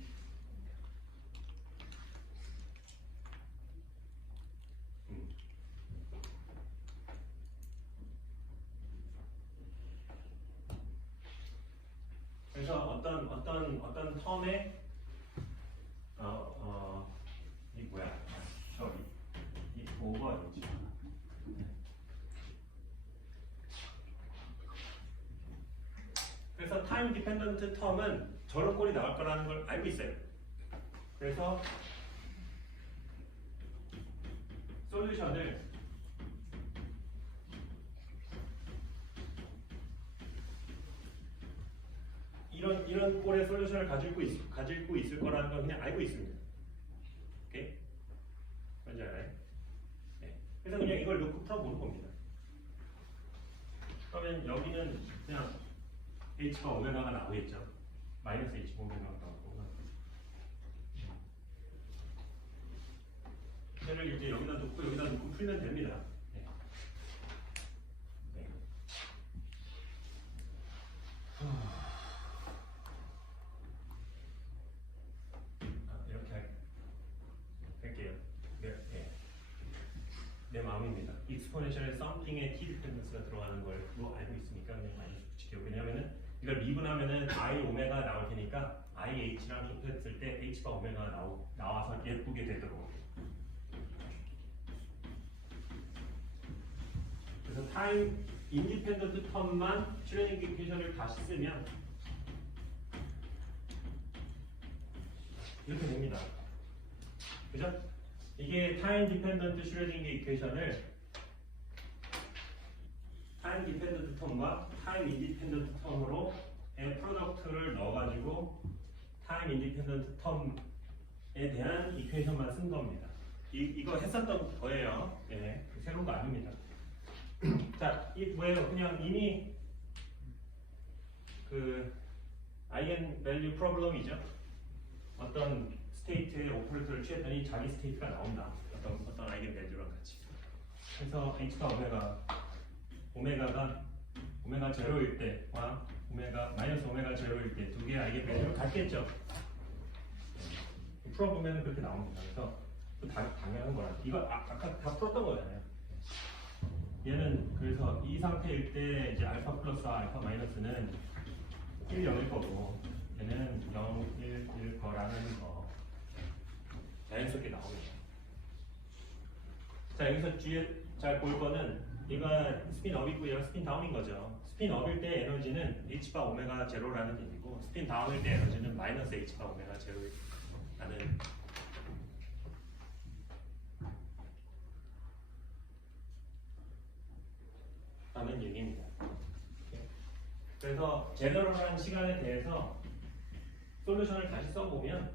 그래서 어떤 텀에 이 뭐야? 이 오버였지. 타임 디펜던트 텀은 저런 꼴이 나올 거라는 걸 알고 있어요. 그래서 솔루션을 이런 꼴의 솔루션을 가지고 있을 거라는 걸 그냥 알고 있습니다. 오케이? 뭔지 알아요? 네. 그래서 그냥 이걸 놓고 풀어보는 겁니다. 그러면 여기는 그냥 h가 오메가가 나오겠죠. 마이너스 h 오메가가 나오고. 얘를 이제 여기다 놓고 풀면 됩니다. 네. 네. 이렇게 할게요. 네. 내 마음입니다. 익스포넨셜 썸띵에 t 디펜던스가 들어가는 걸로 알고 있으니까 그냥 많이 붙일게요. 왜냐면은 이걸 미분하면은 i 오메가 나올 테니까 i h랑 곱했을 때 h가 오메가 나와서 예쁘게 되도록. 그래서 타임 인디펜던트 텀만 슈레딩 이퀘이션을 다시 쓰면 이렇게 됩니다. 그죠? 이게 타임 디펜던트 슈레딩 이퀘이션을 타임 디펜던트 텀과 타임 인디펜던트 텀으로 프로덕트를 넣어가지고 타임 인디펜던트 텀에 대한 이퀘이션만 쓴 겁니다. 이거 했었던 거예요. 네, 새로운 거 아닙니다. 자, 이 뭐예요? 그냥 이미 그 아이겐 밸류 프로블럼이죠. 어떤 스테이트의 오퍼레이터를 취했더니 자기 스테이트가 나온다. 어떤 아이겐 밸류랑 같이. 그래서 h가 오메가가 오메가 제로일 때와 마이너스 오메가 제로일 때 두 개의 아이겐 밸류를 갖겠죠. 풀어보면 그렇게 나옵니다. 그래서 또 당연한 거라. 이거 아까 다 풀었던 거잖아요. 얘는 그래서 이 상태일 때 이제 알파 플러스 알파 마이너스는 1, 0일 거고 얘는 0, 1 거라는 거 자연스럽게 나옵니다. 자, 여기서 뒤에 잘 볼 거는 얘가 스핀 업이고 얘가 스핀 다운인 거죠. 스핀 업일 때 에너지는 h가 오메가 제로라는 얘기고 스핀 다운일 때 에너지는 마이너스 h가 오메가 제로라는 얘기입니다. 그래서 제너럴한 시간에 대해서 솔루션을 다시 써보면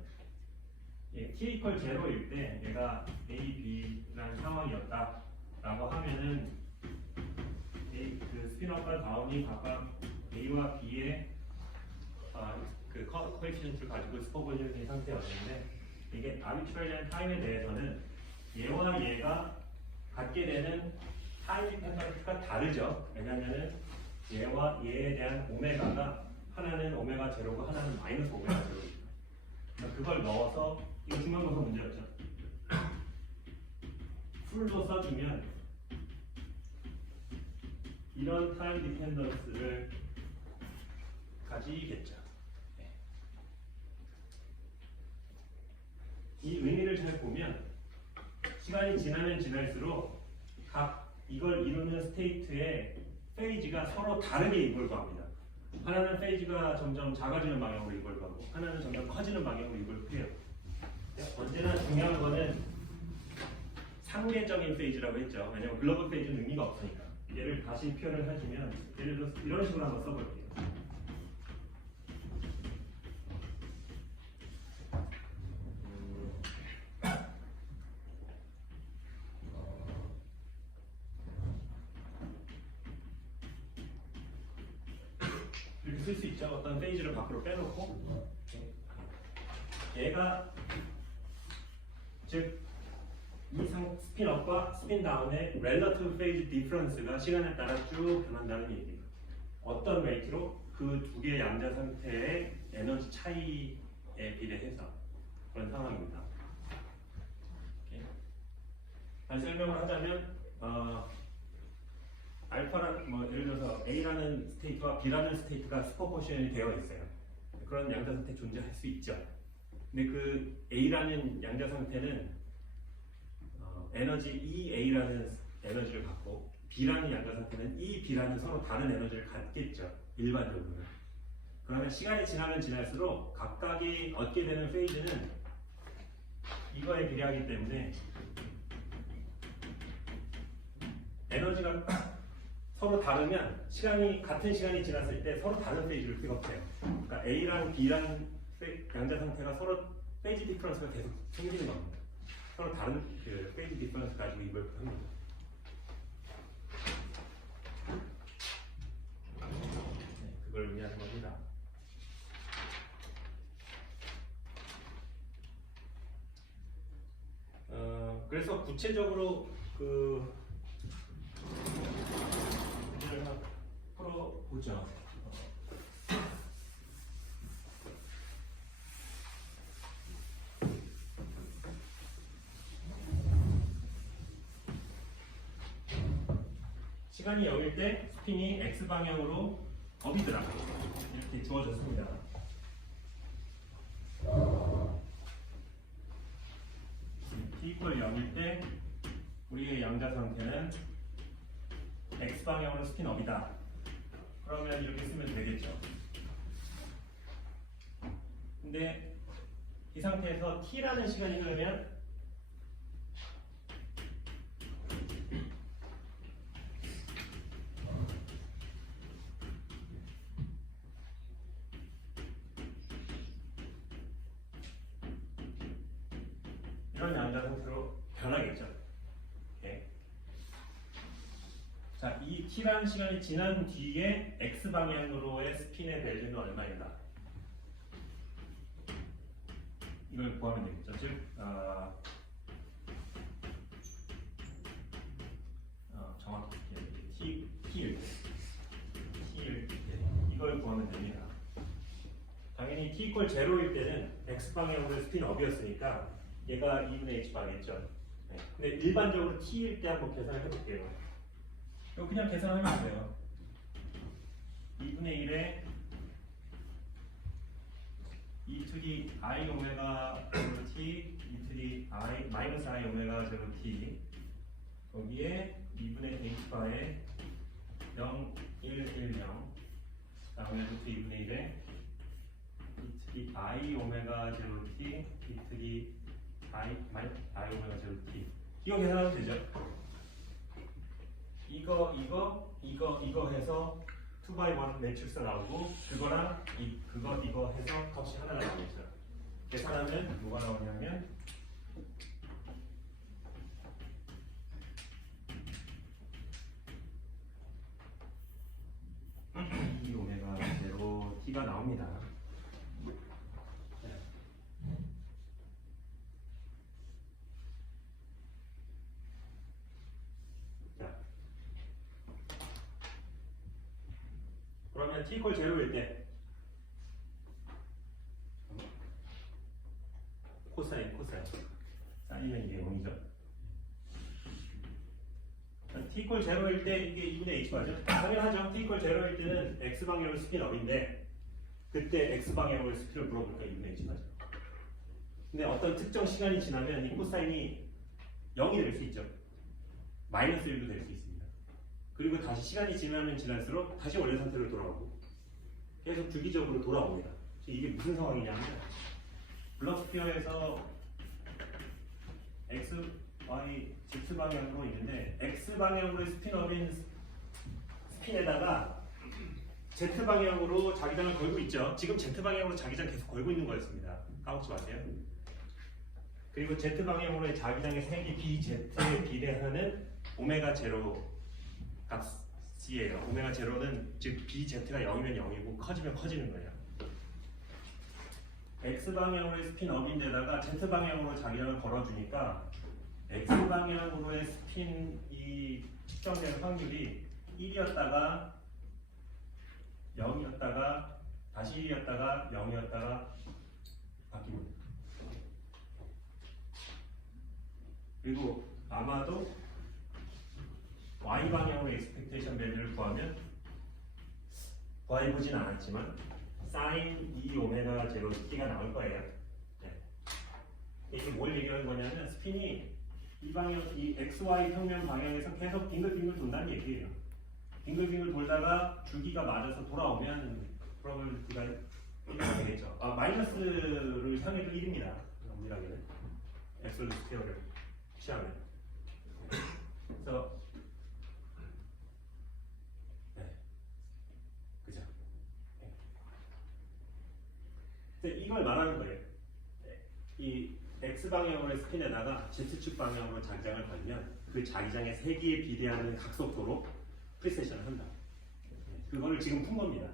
t equal 0일 때 얘가 a, b라는 상황이었다 라고 하면은 그 스피너과 다운이 각각 a와 b의 그 코에피션트를 가지고 슈퍼포지션의 상태였는데 이게 아비트러리한 타임에 대해서는 얘와 얘가 갖게 되는 타임 디펜던트가 다르죠. 왜냐하면은 얘와 얘에 대한 오메가가 하나는 오메가 제로고 하나는 마이너스 오메가 제로입니다. 그걸 넣어서 이거 중간고사 문제였죠. 풀로 써주면 이런 타임 디펜던스를 가지겠죠. 네. 이 의미를 잘 보면 시간이 지나면 지날수록 각 이걸 이루는 스테이트의 페이지가 서로 다르게 이볼브합니다. 하나는 페이지가 점점 작아지는 방향으로 이볼브하고 하나는 점점 커지는 방향으로 이볼브해요. 언제나 중요한 거는 상대적인 페이지라고 했죠. 왜냐면 글로벌 페이지는 의미가 없으니까. 얘를 다시 표현을 해주면 예를 들어서 이런 식으로 한번 써볼게요. 이렇게 쓸 수 있죠. 어떤 페이지를 밖으로 빼놓고 얘가 즉 이상 스핀업과 스핀다운의 렐러티브 페이지 디퍼런스가 시간에 따라 쭉 변한다는 얘기예요. 어떤 레이트로 그 두 개의 양자 상태의 에너지 차이에 비례해서 그런 상황입니다. 다시 설명을 하자면 알파라는 예를 들어서 A라는 스테이트와 B라는 스테이트가 슈퍼포지션이 되어 있어요. 그런 양자 상태 존재할 수 있죠. 근데 그 A라는 양자 상태는 에너지 EA라는 에너지를 갖고 B라는 양자 상태는 EB라는 서로 다른 에너지를 갖겠죠. 일반적으로. 그러면 시간이 지나면 지날수록 각각이 얻게 되는 페이즈는 이거에 비례하기 때문에 에너지가 서로 다르면 같은 시간이 지났을 때 서로 다른 페이지를 픽업해요. 그러니까 A랑 B랑 양자 상태가 서로 페이지 디퍼런스가 계속 생기는 겁니다. 서로 다른 그 페이지 디퍼런스 가지고 이걸 합니다. 네, 그걸 의미하는 겁니다. 그래서 구체적으로 그 문제를 한번 풀어보죠. 시간이 0일 때 스핀이 X방향으로 업이더라. 이렇게 주어졌습니다. t = 0일 때 우리의 양자 상태는 X방향으로 스핀 업이다. 그러면 이렇게 쓰면 되겠죠. 근데 이 상태에서 t라는 시간이 흐르면 이런 양자 상태로 변하겠죠. 네. 자, 이 t라는 시간이 지난 뒤에 x방향으로의 스핀의 밸류는 얼마인가? 이걸 구하면 되겠죠. 즉, 정확히 t일 때 이걸 구하면 됩니다. 당연히 t = 0일 때는 x방향으로의 스핀 업이었으니까 얘가 2분의 h방이겠죠. 네. 근데 일반적으로 t일 때 한번 계산을 해볼게요. 이거 그냥 계산하면 돼요. 2분의 1에 2 to the I 오메가 0 t, 2 to the I 마이너스 I 오메가 0 t 거기에 2분의 h바에 0, 1, 1, 0 다음에 루트 2분의 1에 2 to the I 오메가 0 t, 2 to the I 오메가 0 t 이거 계산하면 되죠. 이거 해서 2x1 매트릭스 나오고 그거랑 이거 해서 값이 하나 나오겠죠. 계산하면 뭐가 나오냐면 이 오메가 0 t가 나옵니다. 그러면 t = 0일 때 코사인 사인은 이게 0이죠. t = 0일 때 이게 2분의 h 맞죠? 당연하죠. t = 0일 때는 x방향으로 스핀 업인데 그때 x방향으로 스핀을 물어볼까 2분의 h 맞죠. 근데 어떤 특정 시간이 지나면 이 코사인이 0이 될 수 있죠. 마이너스 1도 될 수 있습니다. 그리고 다시 시간이 지나면 지날수록 다시 원래 상태로 돌아오고 계속 주기적으로 돌아옵니다. 이게 무슨 상황이냐면 블럭스피어에서 x, y, z 방향으로 있는데 x 방향으로의 스핀업인 스핀에다가 z 방향으로 자기장을 걸고 있죠. 지금 z 방향으로 자기장 계속 걸고 있는 거였습니다. 까먹지 마세요. 그리고 z 방향으로의 자기장의 색이 bz에 비례하는 오메가 0 값이에요. 오메가 0는 즉 bz가 0이면 0이고 커지면 커지는 거예요. x방향으로의 스핀 업인데다가 z방향으로 자기장을 걸어주니까 x방향으로의 스핀이 측정되는 확률이 1이었다가 0이었다가 다시 1이었다가 0이었다가 바뀝니다. 그리고 아마도 y방향으로 expectation value를 구하면 구해보진 않았지만 sin 2 오메가 0 t가 나올 거예요. 네. 이게 뭘 얘기하는 거냐면 스핀이 이 방향, 이 xy 평면 방향에서 계속 빙글빙글 돈다는 얘기예요. 빙글빙글 돌다가 주기가 맞아서 돌아오면 프로버빌리티가 1이 되겠죠. 마이너스를 향해도 1입니다. 엄밀하게는 앱솔루트 스퀘어를 취하면. 그래서 그죠. 근데 이걸 말하는 거예요. 이 X 방향으로 스핀에다가 Z축 방향으로 자기장을 걸면 그 자기장의 세기에 비례하는 각속도로 프리세션을 한다. 그거를 지금 푼 겁니다.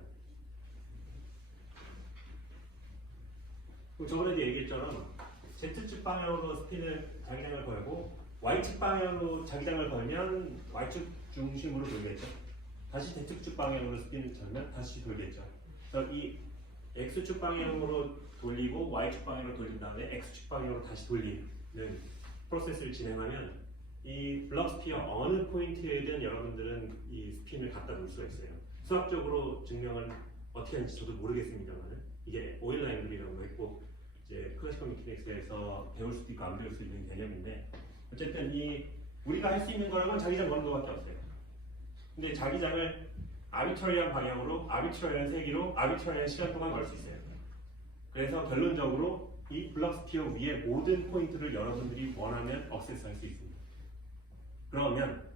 저번에도 얘기했처럼 Z축 방향으로 스핀을 자기장을 걸고 Y축 방향으로 자기장을 걸면 Y축 중심으로 돌겠죠. 다시 Z축 방향으로 스핀을 걸면 다시 돌겠죠. 그래서 이 X축 방향으로 돌리고 Y축 방향으로 돌린 다음에 X축 방향으로 다시 돌리는 프로세스를 진행하면 이 블럭 스피어 어느 포인트에든 여러분들은 이 스핀을 갖다 놓을 수가 있어요. 수학적으로 증명을 어떻게 하는지 저도 모르겠습니다만 이게 오일러 앵글이라고 했고 이제 클래시컬 미케닉스에서 배울 수도 있고 안 배울 수 있는 개념인데 어쨌든 이 우리가 할 수 있는 거라면 자기장 거는 것밖에 없어요. 근데 자기장을 아비트러리한 방향으로 아비트러리한 세기로 아비트러리한 시간 동안 걸 수 있어요. 그래서 결론적으로 이 블럭 스피어 위에 모든 포인트를 여러분들이 원하면 액세스할 수 있습니다. 그러면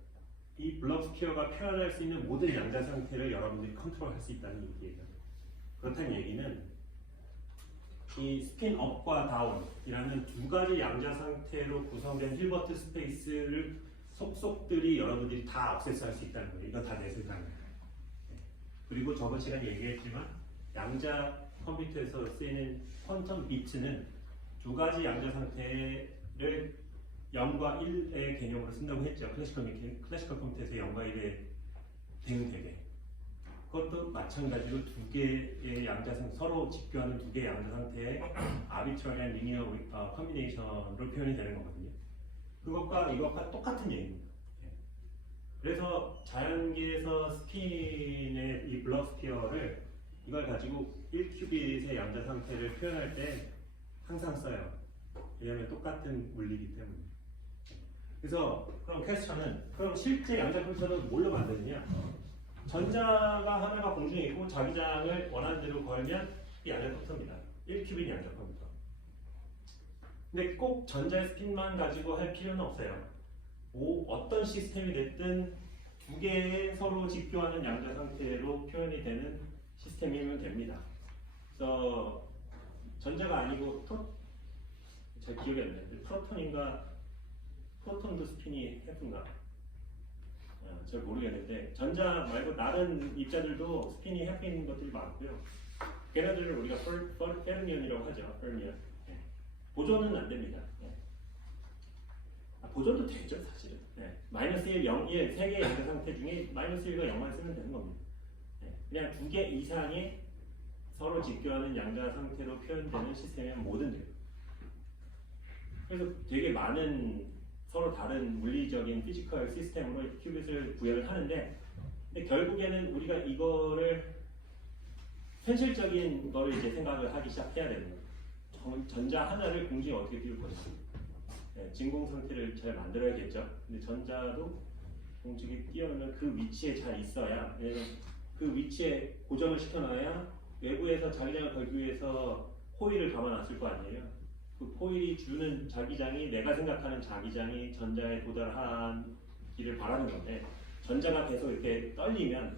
이 블럭 스피어가 표현할 수 있는 모든 양자 상태를 여러분들이 컨트롤할 수 있다는 얘기예요. 그렇다는 얘기는 이 스핀 업과 다운이라는 두 가지 양자 상태로 구성된 힐버트 스페이스를 속속들이 여러분들이 다 액세스할 수 있다는 거예요. 이거 다 내세상이에요. 그리고 저번 시간에 얘기했지만 양자 컴퓨터에서 쓰이는 퀀텀 비트는 두 가지 양자 상태를 0과 1의 개념으로 쓴다고 했죠. 클래시컬 컴퓨터에서 0과 1의 대응되게. 그것도 마찬가지로 두 개의 양자 상태, 서로 직교하는 두 개의 양자 상태의 아비트러리한 리니어 컨비네이션으로 표현이 되는 거거든요. 그것과 이것과 똑같은 얘기입니다. 그래서 자연계에서 스핀의 이 블럭 스피어를 이걸 가지고 1큐빗의 양자 상태를 표현할 때 항상 써요. 왜냐하면 똑같은 물리이기 때문에. 그래서 그럼 퀘스천은 그럼 실제 양자 컴퓨터는 뭘로 만드느냐? 전자가 하나가 공중에 있고 자기장을 원하는 대로 걸면 이 양자 컴퓨터입니다. 1큐빗 양자 컴퓨터. 근데 꼭 전자의 스핀만 가지고 할 필요는 없어요. 어떤 시스템이 됐든 두 개의 서로 직교하는 양자 상태로 표현이 되는 시스템이면 됩니다. 그래서 전자가 아니고 잘 기억이 안 나는데 프로톤인가 프로톤도 스핀이 해프인가 잘 모르겠는데 전자 말고 다른 입자들도 스핀이 해프인 것들이 많고요. 걔네들을 우리가 페르미온이라고 하죠. 페르미온. 보존은 안 됩니다. 보존도 되죠 사실은. 마이너스 1, 0, 1 세 개의 양자 상태 중에 마이너스 1과 0만 쓰면 되는 겁니다. 그냥 두 개 이상의 서로 직교하는 양자 상태로 표현되는 시스템이면 뭐든 돼요. 그래서 되게 많은 서로 다른 물리적인 피지컬 시스템으로 큐빗을 구현을 하는데 근데 결국에는 우리가 이거를 현실적인 거를 이제 생각을 하기 시작해야 되는 거예요. 전자 하나를 공중에 어떻게 띄울 것인가. 진공 상태를 잘 만들어야겠죠. 근데 전자도 공중에 띄우면 그 위치에 잘 있어야 왜냐면 그 위치에 고정을 시켜놔야 외부에서 자기장을 걸기 위해서 호일을 감아놨을 거 아니에요. 그 호일이 주는 자기장이 내가 생각하는 자기장이 전자에 도달하기를 바라는 건데 전자가 계속 이렇게 떨리면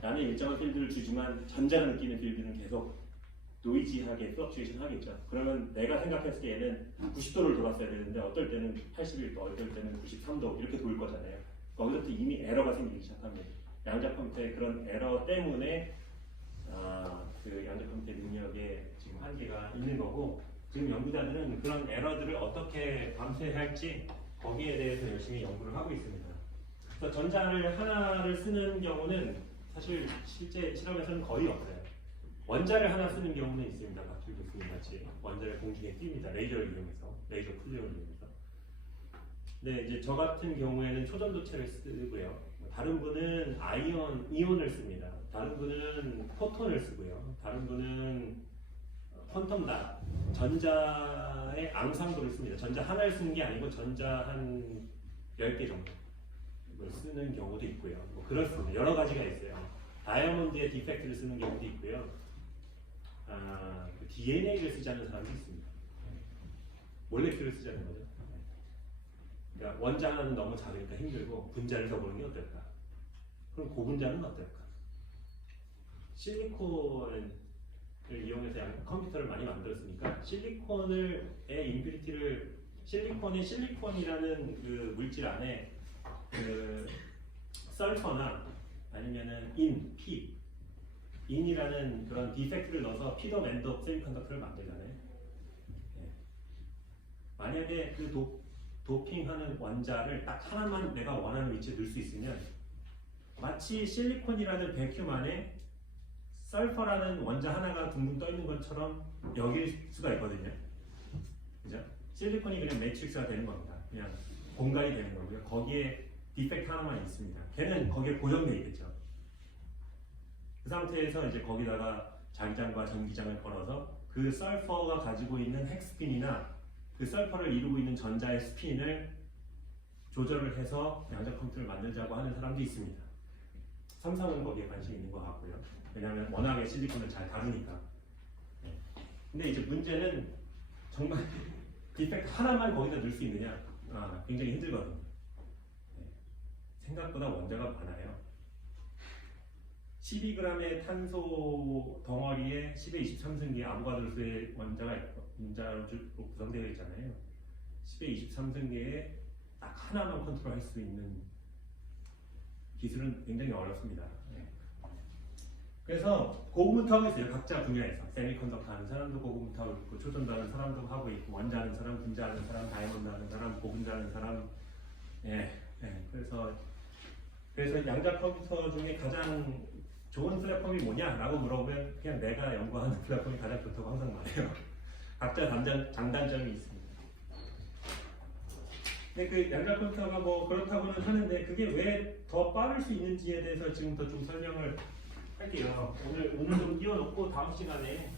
나는 일정한 필드를 주지만 전자가 느끼는 필드는 계속 노이지하게 플럭츄에이션 하겠죠. 그러면 내가 생각했을 때 얘는 90도를 돌았어야 되는데 어떨 때는 81도, 어떨 때는 93도 이렇게 돌 거잖아요. 거기서부터 이미 에러가 생기기 시작합니다. 양자 컴퓨터의 그런 에러 때문에 그 양자 컴퓨터 능력에 지금 한계가 있는 거고 지금 연구자들은 그런 에러들을 어떻게 감수해야 할지 거기에 대해서 열심히 연구를 하고 있습니다. 그래서 전자를 하나를 쓰는 경우는 사실 실제 실험에서는 거의 없어요. 원자를 하나 쓰는 경우는 있습니다. 박필 교수님 같이 원자를 공중에 띄웁니다. 레이저를 이용해서, 레이저 쿨링을 이용해서. 네, 이제 저 같은 경우에는 초전도체를 쓰고요. 다른 분은 이온을 씁니다. 다른 분은 포톤을 쓰고요. 다른 분은 퀀텀 전자의 앙상블을 씁니다. 전자 하나를 쓰는 게 아니고 전자 한 10개 정도 쓰는 경우도 있고요. 뭐 그렇습니다. 여러 가지가 있어요. 다이아몬드의 디펙트를 쓰는 경우도 있고요. DNA를 쓰지 않는 사람도 있습니다. 몰레큘을 쓰지 않는 거죠. 그러니까 원자 하나는 너무 작으니까 힘들고 분자를 더 보는 게 어떨까? 그럼 고분자는 어떨까? 실리콘을 이용해서 컴퓨터를 많이 만들었으니까 실리콘의 임퓨리티를 실리콘이라는 그 물질 안에 그 설퍼나 아니면은 인이라는 그런 디펙트를 넣어서 피더 랜더 세미컨덕터를 만들잖아요. 예. 만약에 그 도핑하는 원자를 딱 하나만 내가 원하는 위치에 넣을 수 있으면 마치 실리콘이라는 베큐um 안에 설퍼라는 원자 하나가 둥둥 떠 있는 것처럼 여길 수가 있거든요. 그죠? 실리콘이 그냥 매트릭스가 되는 겁니다. 그냥 공간이 되는 거고요. 거기에 디펙트 하나만 있습니다. 걔는 거기에 고정되어 있겠죠. 그 상태에서 이제 거기다가 자기장과 전기장을 걸어서 그 설퍼가 가지고 있는 핵스핀이나 그 설퍼를 이루고 있는 전자의 스핀을 조절을 해서 양자 컴퓨터를 만들자고 하는 사람도 있습니다. 삼성은 거기에 관심이 있는 것 같고요. 왜냐하면 워낙에 실리콘을 잘 다루니까. 근데 이제 문제는 정말 디펙트 하나만 거기다 넣을 수 있느냐? 굉장히 힘들거든요. 생각보다 원자가 많아요. 12g의 탄소 덩어리에 10의 23승기의 아보가드로수의 원자로 구성되어 있잖아요. 10의 23승기에 딱 하나만 컨트롤할 수 있는 기술은 굉장히 어렵습니다. 그래서 고급문턱이 있어요. 각자 분야에서. 세미컨덕터 하는 사람도 고급문턱 있고, 초전도하는 사람도 하고 있고, 원자 하는 사람, 분자 하는 사람, 다이아몬드 하는 사람, 고분자 하는 사람. 그래서 양자 컴퓨터 중에 가장 좋은 플랫폼이 뭐냐라고 물어보면 그냥 내가 연구하는 플랫폼이 가장 좋다고 항상 말해요. 각자 장단점이 있습니다. 근데 그 양자 컴퓨터가 뭐 그렇다고는 하는데 그게 왜 더 빠를 수 있는지에 대해서 지금부터 좀 설명을 할게요. 오늘 좀 띄워놓고 다음 시간에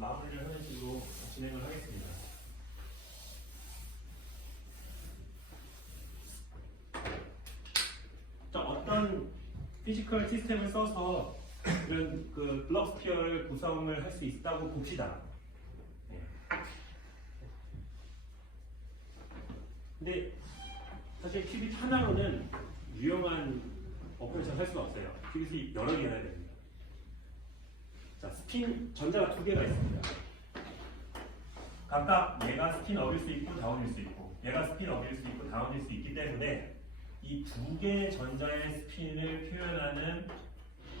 마무리를 하는 식으로 진행을 하겠습니다. 자, 어떤 피지컬 시스템을 써서 이런 그 블록 스피어를 구성을 할 수 있다고 봅시다. 근데 사실 큐빅 하나로는 유용한 오퍼레이션 할 수가 없어요. 큐빅이 여러 개 해야 됩니다. 자, 스핀 전자가 두 개가 있습니다. 각각 얘가 스핀 업일 수 있고 다운일 수 있고, 얘가 스핀 업일 수 있고 다운일 수 있기 때문에 이 두 개의 전자의 스핀을 표현하는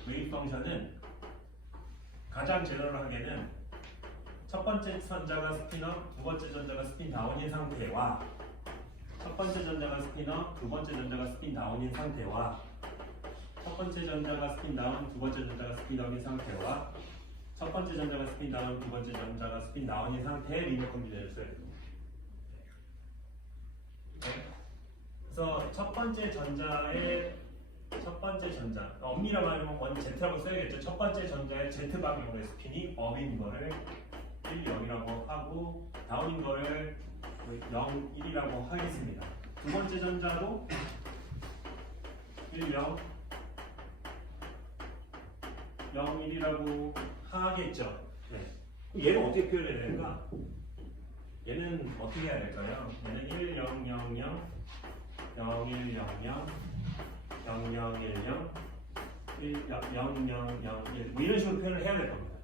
웨이브 펑션은 가장 제너럴하게는 첫 번째 전자가 스핀업, 두 번째 전자가 스핀 다운인 상태와 첫 번째 전자가 스핀업, 두 번째 전자가 스핀 다운인 상태와 첫 번째 전자가 스핀 다운, 두 번째 전자가 스핀 다운인 상태와 첫 번째 전자가 스핀 다운, 두 번째 전자가 스핀 다운인 상태의 리니어 컴비네이션을 써야 됩니다. 그래서 첫 번째 전자의 업이라고 하면 Z라고 써야겠죠. 첫 번째 전자의 Z방향의 스핀이 업인 거를 1, 0이라고 하고 다운인 거를 0, 1이라고 하겠습니다. 두 번째 전자도 1, 0, 0, 1이라고 하겠죠. 얘는 어떻게 표현해야 될까? 얘는 어떻게 해야 될까요? 얘는 1, 0, 0, 0, 0, 1, 0, 0, 0, 0, 1, 0, 1, 0, 0, 0, 1 뭐 이런 식으로 표현을 해야 될 겁니다.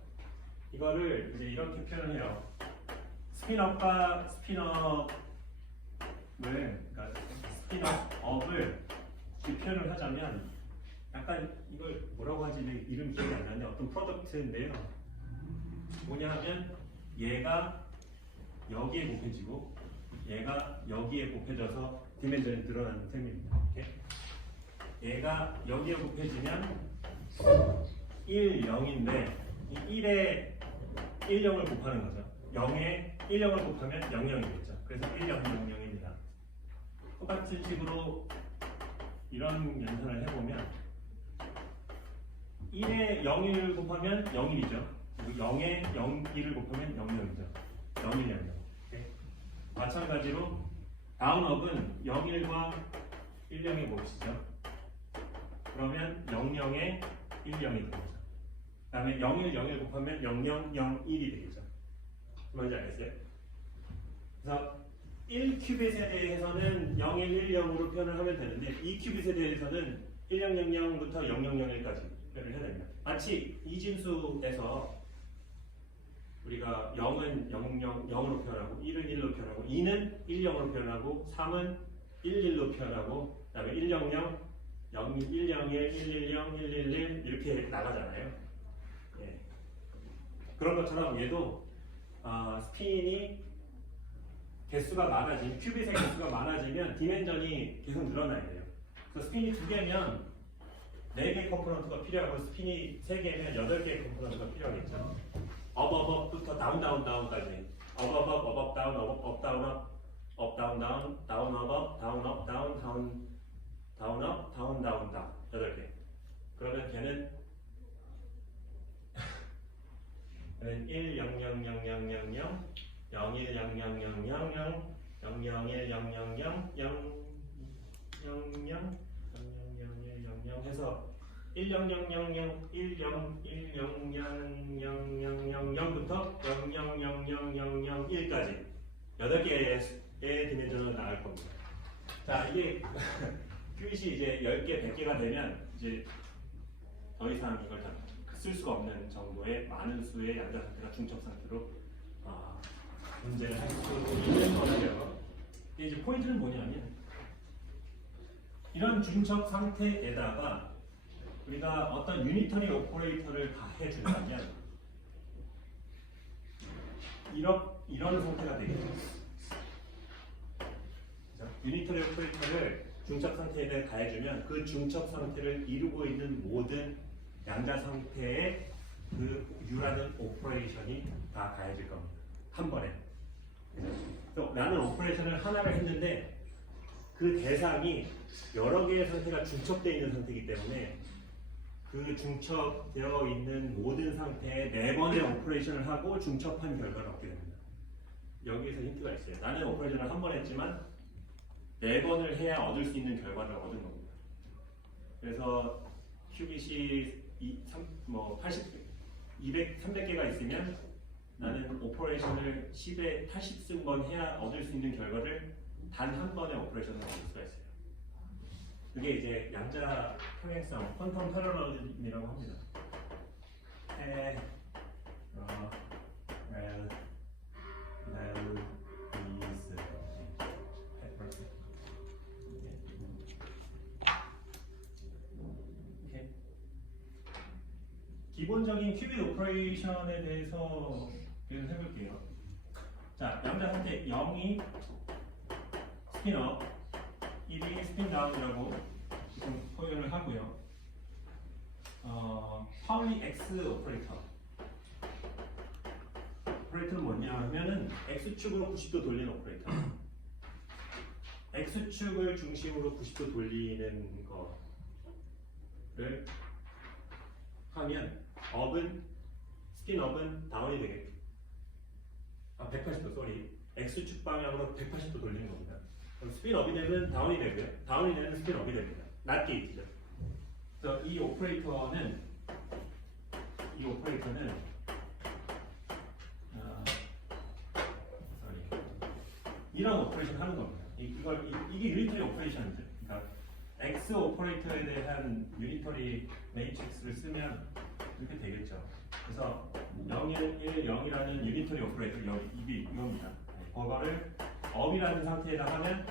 이거를 이제 이렇게 표현을 해요. 스핀업과 스핀업을, 그러니까 스핀업을 표현을 하자면 약간 이걸 뭐라고 하지? 이름 기억이 안 나는데 어떤 프로덕트인데요. 뭐냐 하면 얘가 여기에 곱해지고 얘가 여기에 곱해져서 디멘전이 드러나는 셈입니다. 이렇게. 얘가 여기에 곱해지면 1, 0인데 이 1에 1, 0을 곱하는 거죠. 0에 1, 0을 곱하면 0, 0이겠죠. 그래서 1, 0, 0, 0입니다. 똑같은 식으로 이런 연산을 해보면 1에 0, 1을 곱하면 0, 1이죠. 그리고 0에 0, 1을 곱하면 0, 0이죠. 0, 1, 0. 마찬가지로 다운업은 0, 1과 1, 0의 몫이죠. 그러면 0, 0에 10이 되겠죠. 그 다음에 01, 01 곱하면 0001이 되겠죠. 뭔지 알겠어요? 그래서 1큐빗에 대해서는 0110으로 표현을 하면 되는데 2큐빗에 대해서는 1000부터 0001까지 표현을 해야 됩니다. 마치 이진수에서 우리가 0은 0으로 표현하고 1은 1로 표현하고 2는 10으로 표현하고 3은 11로 표현하고 그 다음에 100, 101, 110, 111 이렇게 나가잖아요. 예. 그런 것처럼 얘도 스핀이 개수가 많아지면 큐빗의 개수가 많아지면 디멘전이 계속 늘어나야 돼요. 그래서 스핀이 2개면 4개의 컴포넌트가 필요하고 스핀이 3개면 8개의 컴포넌트가 필요하겠죠. 업부터 다운까지 업 다운 업 다운 다운 다운 업 다운 다운 8개. 그러면 걔는 1 0 0 0 0 0 0 0 01 0 0 0 0 0 0 0 0 001 0 0 0 0 해서 1 0 0 0 0 1 0 1 0 0 0 0 0 0부터 0 0 0 0 0 0 1까지 8개의 디멘전으로 나갈 겁니다. 자, 이게 큐빗이 이제 10개, 100개가 되면 이제 더 이상 이걸 다 쓸 수가 없는 정도의 많은 수의 양자 상태가 중첩 상태로 문제를 할 수 있는 거예요. 이제 포인트는 뭐냐면 이런 중첩 상태에다가 우리가 어떤 유니터리 오퍼레이터를 가해준다면 이런 상태가 되겠죠. 유니터리 오퍼레이터를 중첩 상태에 가해주면 그 중첩 상태를 이루고 있는 모든 양자 상태에 그 U라는 오퍼레이션이 다 가해질 겁니다. 한 번에. 그래서 나는 오퍼레이션을 하나를 했는데 그 대상이 여러 개의 상태가 중첩되어 있는 상태이기 때문에 그 중첩되어 있는 모든 상태에 4번의 오퍼레이션을 하고 중첩한 결과를 얻게 됩니다. 여기에서 힌트가 있어요. 나는 오퍼레이션을 한 번 했지만 4번을 해야 얻을 수 있는 결과를 얻은 겁니다. 그래서 큐빗이 300개가 있으면 나는 오퍼레이션을 10에 80승번 해야 얻을 수 있는 결과를 단 한 번의 오퍼레이션을 얻을 수가 있어요. 그게 이제 양자 평행성, 퀀텀 패러럴리즘이라고 합니다. 기본적인 큐빗 오퍼레이션에 대해서 해볼게요. 자, 양자 상태 0이 스핀업, 1이 스핀다운이라고 지금 표현을 하고요. 파울리 X 오퍼레이터는 뭐냐 하면은 X축으로 90도 돌리는 오퍼레이터. X축을 중심으로 90도 돌리는 거를 하면 스핀업은 다운이 되겠죠. 180도, X축 방향으로 180도 돌리는 겁니다. 그럼 스핀업이 되면 다운이 되고요. 다운이 되면 스핀업이 됩니다. not gate죠. 그래서 이 오퍼레이터는 이런 오퍼레이션 하는 겁니다. 이게 유니터리 오퍼레이션이죠. 그러니까 X 오퍼레이터에 대한 유니터리 매트릭스를 쓰면 이렇게 되겠죠. 그래서 0, 1, 1, 0이라는 유니터리 오퍼레이터 이겁니다. 그거를 업이라는 상태에다 하면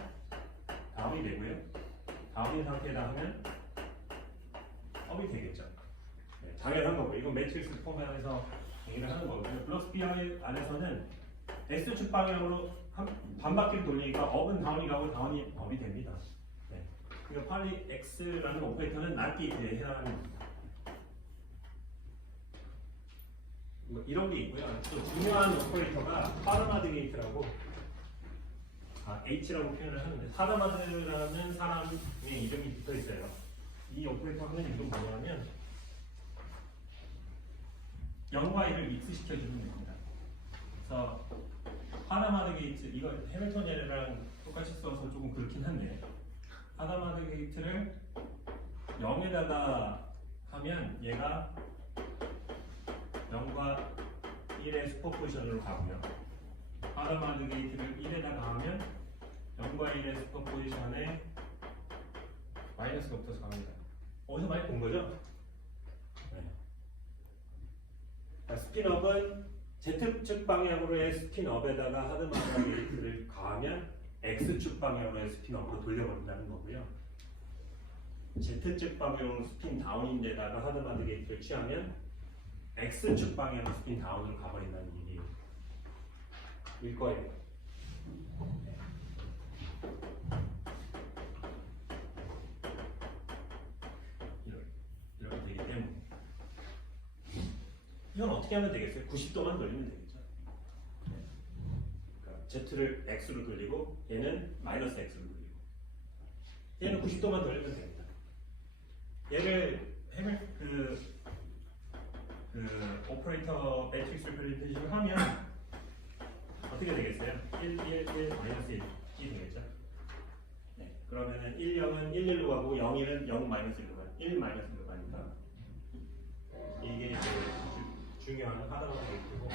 다운이 되고요. 다운인 상태에다 하면 업이 되겠죠. 네, 당연한 거고 이건 매트릭스 포맷에서 얘기를 하는 거거든요. 플러스 B 안에서는 X축 방향으로 반 바퀴를 돌리니까 업은 다운이 가고 다운이 업이 됩니다. 네. 그러니까 파울리 X라는 오퍼레이터는 not gate에 해당하는 겁니다. 이런 게 있고요. 또 중요한 오퍼레이터가 파르마드 게이트라고 H라고 표현을 하는데 파르마드라는 사람의 이름이 붙어 있어요. 이 오퍼레이터 하는 이유는 뭐냐면 0과 1을 믹스시켜 주는 겁니다. 그래서 파르마드 게이트 이거 해밀턴이랑 똑같이 써서 조금 그렇긴 한데 파르마드 게이트를 0에다가 하면 얘가 0과 1의 슈퍼포지션으로 가고요. 하드마드 게이트를 1에다가 하면 0과 1의 슈퍼포지션에 마이너스가 붙어서 갑니다. 어디서 많이 본 거죠? 네. 스핀업은 Z축 방향으로의 스핀업에다가 하드마드 게이트를 가하면 X축 방향으로의 스핀업으로 돌려버린다는 거고요. Z축 방향으로 스핀 다운인데다가 하드마드 게이트를 취하면 X축 방향으로 스핀 다운으로 가버린다는 얘기일 거예요. 이렇게 되기 때문에 이건 어떻게 하면 되겠어요? 90도만 돌리면 되겠죠. 그러니까 Z를 X로 돌리고 얘는 마이너스 X로 돌리고 얘는 90도만 돌리면 됩니다. 얘를 오퍼레이터 매트릭스를 프레젠테이션을 하면 어떻게 되겠어요? 1, 마이너스 1이 되겠죠? 네. 그러면은 1, 0은 1, 1로 가고 0, 1은 0, 마이너스 1로 가요. 1, 마이너스 1로 가니까 이게 이제 중요한 하드마드 게이트고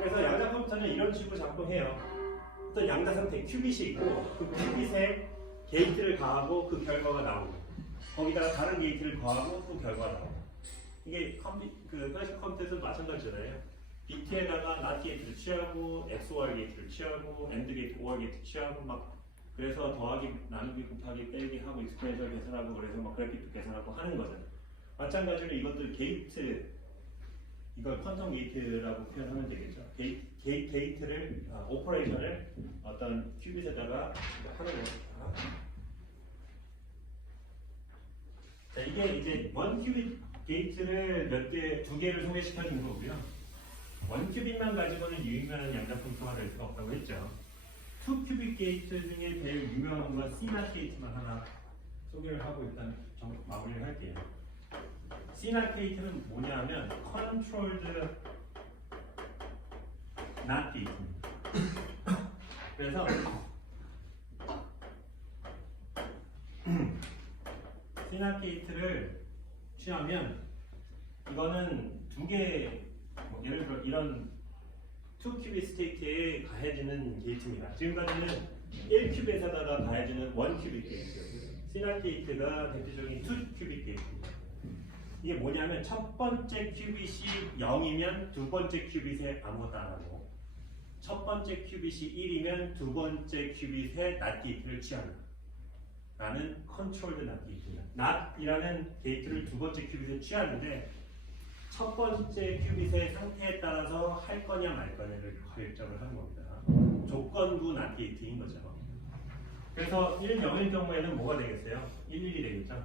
그래서 양자 컴퓨터는 이런 식으로 작동해요. 어떤 양자 상태 큐빗이 있고 그 큐빗에 게이트를 가하고 그 결과가 나오고 거기다가 다른 게이트를 더하고 또 결과가 나오고 이게 클래식 컴퓨터에서 마찬가지잖아요. 비트에다가 NOT 게이트를 취하고 XOR 게이트를 취하고 AND 게이트, OR 게이트 취하고 막 그래서 더하기, 나누기, 곱하기, 빼기 하고 익스포넨셜 계산하고 그래서 막 그래픽도 계산하고 하는 거잖아요. 마찬가지로 이것도 게이트 이걸 퀀텀 게이트라고 표현하면 되겠죠. 게이트를 오퍼레이션을 어떤 큐빗에다가 하는 겁니다. 자, 이게 이제 원 큐빗 게이트를 두 개를 소개시켜 준 거고요. 원 큐빗만 가지고는 유의미한 양자 컴퓨터가 될 수가 없다고 했죠. 투 큐빗 게이트 중에 제일 유명한 건 CNOT 게이트만 하나 소개를 하고 일단 마무리를 할게요. CNOT 게이트는 뭐냐면 Controlled NOT 게이트입니다. 그래서 CNOT 게이트를 취하면 이거는 두 개, 예를 들어 이런 2큐빗 스테이트에 가해지는 게이트입니다. 지금까지는 1큐빗에다가 가해지는 1큐빗 게이트예요. CNOT 게이트가 대표적인 2큐빗 게이트입니다. 이게 뭐냐면 첫 번째 큐빗이 0이면 두 번째 큐빗에 아무것도 안 하고 첫 번째 큐빗이 1이면 두 번째 큐빗에 NOT 게이트를 취합니다. 라는 컨트롤드 NOT 게이트입니다. NOT이라는 게이트를 두 번째 큐빗에 취하는데 첫 번째 큐빗의 상태에 따라서 할 거냐 말 거냐를 결정을 하는 겁니다. 조건부 NOT 게이트인 거죠. 그래서 1, 0일 경우에는 뭐가 되겠어요? 1, 1이 되겠죠.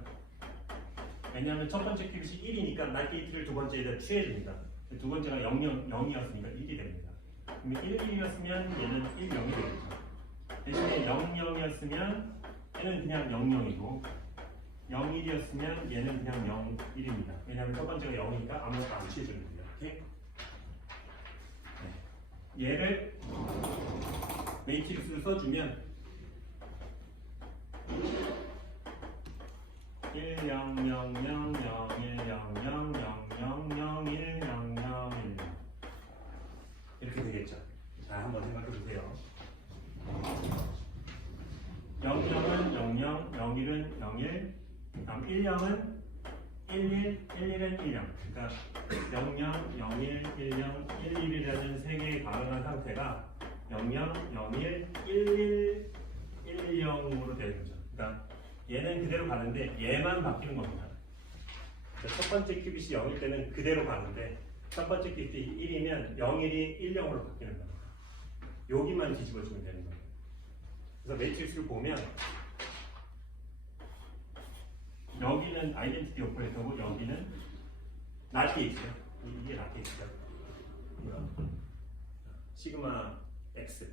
왜냐하면 첫 번째 큐빗이 1이니까 NOT 게이트를 두 번째에다 취해줍니다. 두 번째가 0이었으니까 1이 됩니다. 그러면 1, 1이었으면 얘는 1, 0이 되겠죠. 대신에 0, 0이었으면 얘는 그냥 0, 0이고 0, 1이었으면 얘는 그냥 0, 1입니다. 왜냐하면 첫 번째가 0이니까 아무것도 안 취해줍니다. 이렇게. 네. 얘를 매트릭스로 써주면 1, 0, 0, 0, 0, 1, 0, 0, 0, 0, 0, 1, 0, 0, 1 이렇게 되겠죠. 자, 한번 생각해 보세요. 00은 00, 01은 01, 10은 11, 11은 10. 그러니까 00, 01, 10, 11이라는 세 개의 가능한 상태가 00, 01, 11, 10으로 되는 거죠. 그러니까 얘는 그대로 가는데 얘만 바뀌는 겁니다. 첫 번째 큐빗이 0일 때는 그대로 가는데 첫 번째 큐빗이 1이면 01이 10으로 바뀌는 겁니다. 여기만 뒤집어주면 되는 거예요. 그래서 매트릭스를 보면 여기는 아이덴티티 오퍼레이터고 여기는 NOT 게이트죠. 이게 NOT 게이트죠. 시그마 X.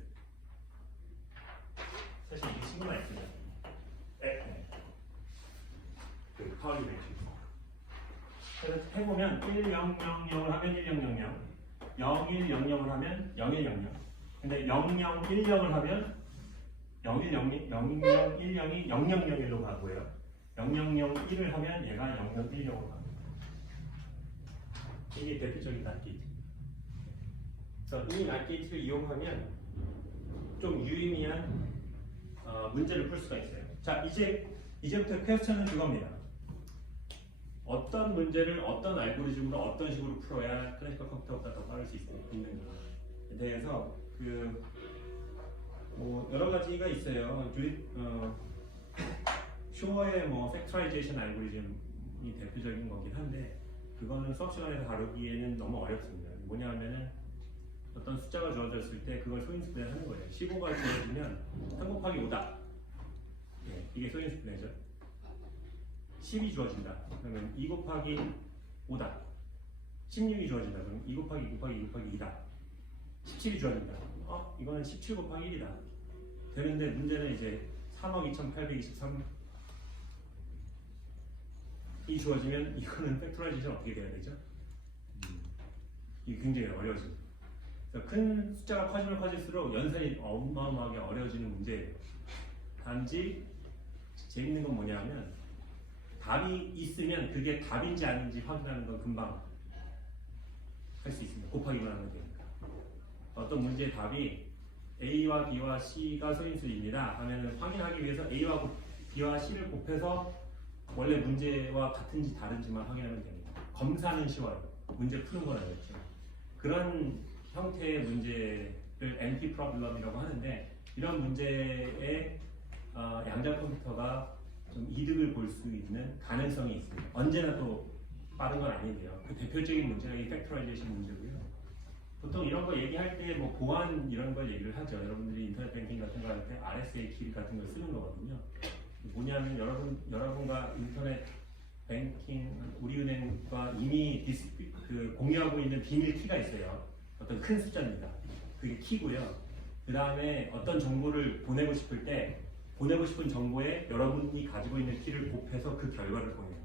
사실 이게 시그마 X죠. 그 파울리 매트릭스. 그래서 해보면 1, 0, 0, 0을 하면 1, 0, 0, 0. 0100을 하면 0100. 근데 0010을 하면 0100, 0010이 0001로 가고요. 0001을 하면 얘가 0010으로 갑니다. 이게 대표적인 낫 게이트. 그래서 이낫 게이트를 이용하면 좀 유의미한 문제를 풀 수가 있어요. 자, 이제부터 퀘스천은 그겁니다. 어떤 문제를 어떤 알고리즘으로 어떤 식으로 풀어야 클래시컬 컴퓨터보다 더 빠를 수 있는가에 대해서 여러 가지가 있어요. 쇼어의 팩터라이제이션 알고리즘이 대표적인 거긴 한데 그거는 수업 시간에서 다루기에는 너무 어렵습니다. 뭐냐면은 어떤 숫자가 주어졌을 때 그걸 소인수분해 하는 거예요. 15가 주어지면 3 곱하기 5다. 네, 이게 소인수분해죠. 10이 주어진다. 그러면 2 곱하기 5다. 16이 주어진다. 그러면 2 곱하기 2 곱하기 2 곱하기 2다. 17이 주어진다. 이거는 17 곱하기 1이다. 되는데 문제는 이제 3억 2823이 주어지면 이거는 팩토라이제이션 어떻게 돼야 되죠? 이게 굉장히 어려워집니다. 큰 숫자가 커지면 커질수록 연산이 어마어마하게 어려워지는 문제예요. 단지 재밌는 건 뭐냐면 답이 있으면 그게 답인지 아닌지 확인하는 건 금방 할 수 있습니다. 곱하기만 하면 되니까. 어떤 문제의 답이 A와 B와 C가 소인수입니다 하면은 확인하기 위해서 A와 B와 C를 곱해서 원래 문제와 같은지 다른지만 확인하면 됩니다. 검사는 쉬워요. 문제 푸는 건 어렵죠. 그런 형태의 문제를 NP 프로블럼이라고 하는데 이런 문제에 양자 컴퓨터가 좀 이득을 볼 수 있는 가능성이 있습니다. 언제나 또 빠른 건 아닌데요. 그 대표적인 문제가 이 팩토라이제이션 문제고요. 보통 이런 거 얘기할 때 보안 이런 걸 얘기를 하죠. 여러분들이 인터넷 뱅킹 같은 거 할 때 RSA 키 같은 걸 쓰는 거거든요. 뭐냐면 여러분과 인터넷 뱅킹 우리은행과 이미 공유하고 있는 비밀 키가 있어요. 어떤 큰 숫자입니다. 그게 키고요. 그 다음에 어떤 정보를 보내고 싶을 때 보내고 싶은 정보에 여러분이 가지고 있는 키를 곱해서 그 결과를 보내요.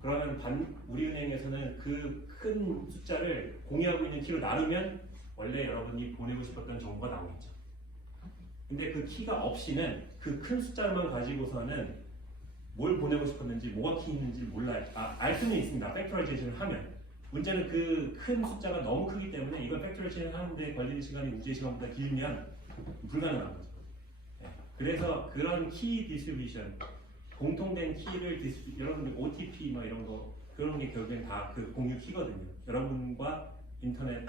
그러면 우리은행에서는 그 큰 숫자를 공유하고 있는 키로 나누면 원래 여러분이 보내고 싶었던 정보가 나오겠죠. 근데 그 키가 없이는 그 큰 숫자만 가지고서는 뭘 보내고 싶었는지 뭐가 키 있는지 몰라요. 알 수는 있습니다. 팩토라이제이션을 하면. 문제는 그 큰 숫자가 너무 크기 때문에 이걸 팩토라이제이션 하는데 걸리는 시간이 우주의 시간보다 길면 불가능한 거죠. 그래서 그런 키 디스트리뷰션, 공통된 키를 여러분들 OTP 이런 거 그런 게 결국엔 다 그 공유 키거든요. 여러분과 인터넷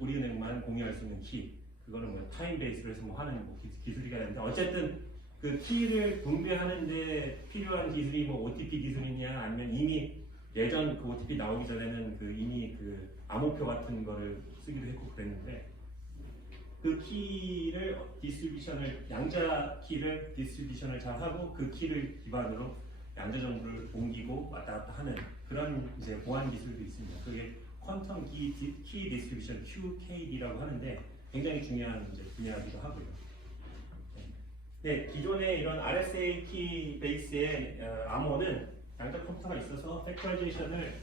우리은행만 공유할 수 있는 키, 그거는 타임 베이스로 해서 하는 기술이가 되는데 어쨌든 그 키를 분배하는데 필요한 기술이 OTP 기술이냐 아니면 이미 예전 그 OTP 나오기 전에는 이미 암호표 같은 거를 쓰기도 했고 그랬는데 그 키를 디스트리뷰션을 양자 키를 디스트리뷰션을 잘 하고 그 키를 기반으로 양자 정보를 옮기고 왔다 갔다 하는 그런 이제 보안 기술도 있습니다. 그게 퀀텀 키 디스트리뷰션 QKD라고 하는데 굉장히 중요한 이제 분야이기도 하고요. 네, 기존의 이런 RSA 키 베이스의 암호는 양자 컴퓨터가 있어서 팩토라이제이션을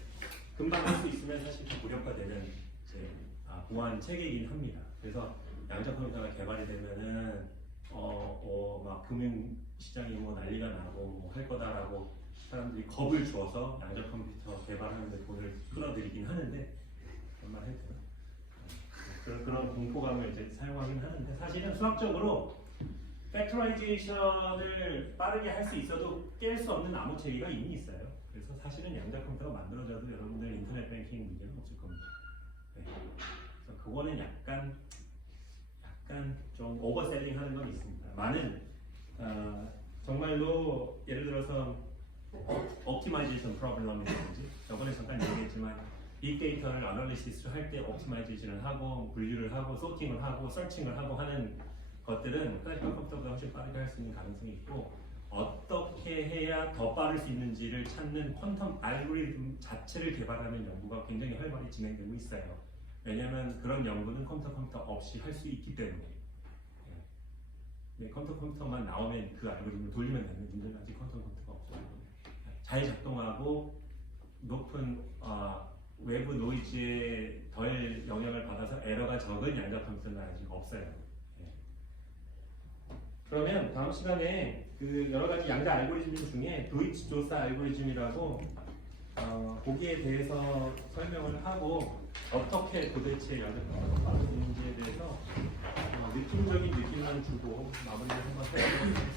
금방 할 수 있으면 사실 무력화되는 이제 보안 체계이긴 합니다. 그래서 양자 컴퓨터가 개발이 되면은 막 금융 시장이 난리가 나고 할 거다라고 사람들이 겁을 주어서 양자 컴퓨터 개발하는 데 돈을 끌어들이긴 하는데 그런 말 해도 되나? 그런 공포감을 이제 사용하긴 하는데 사실은 수학적으로 팩토라이제이션을 빠르게 할 수 있어도 깰 수 없는 암호 체계가 이미 있어요. 그래서 사실은 양자 컴퓨터가 만들어져도 여러분들 인터넷 뱅킹 문제는 없을 겁니다. 네. 그래서 그거는 약간 좀 오버셀링 하는 건 있습니다. 많은 정말로 예를 들어서 옵티마이제이션 프로블럼이라든지 저번에 잠깐 얘기했지만 빅데이터를 어널리시스를 할 때 옵티마이제이션을 하고 분류를 하고 소팅을 하고 서칭을 하고 하는 것들은 클래시컬 컴퓨터보다 훨씬 빠르게 할 수 있는 가능성이 있고 어떻게 해야 더 빠를 수 있는지를 찾는 퀀텀 알고리즘 자체를 개발하는 연구가 굉장히 활발히 진행되고 있어요. 왜냐하면 그런 연구는 컴퓨터 없이 할 수 있기 때문에 컴퓨터만 나오면 그 알고리즘을 돌리면 되는 문제는 아직 컴퓨터가 없어요. 잘 작동하고 높은 외부 노이즈에 덜 에러가 적은 양자 함수는 아직 없어요. 예. 그러면 다음 시간에 그 여러 가지 양자 알고리즘 중에 도이치 조사 알고리즘이라고 거기에 대해서 설명을 하고 어떻게 도대체 양자 함수가 빠르는지에 대해서 느낌적인 느낌만 주고 마무리를 한번 해보도록 하겠습니다.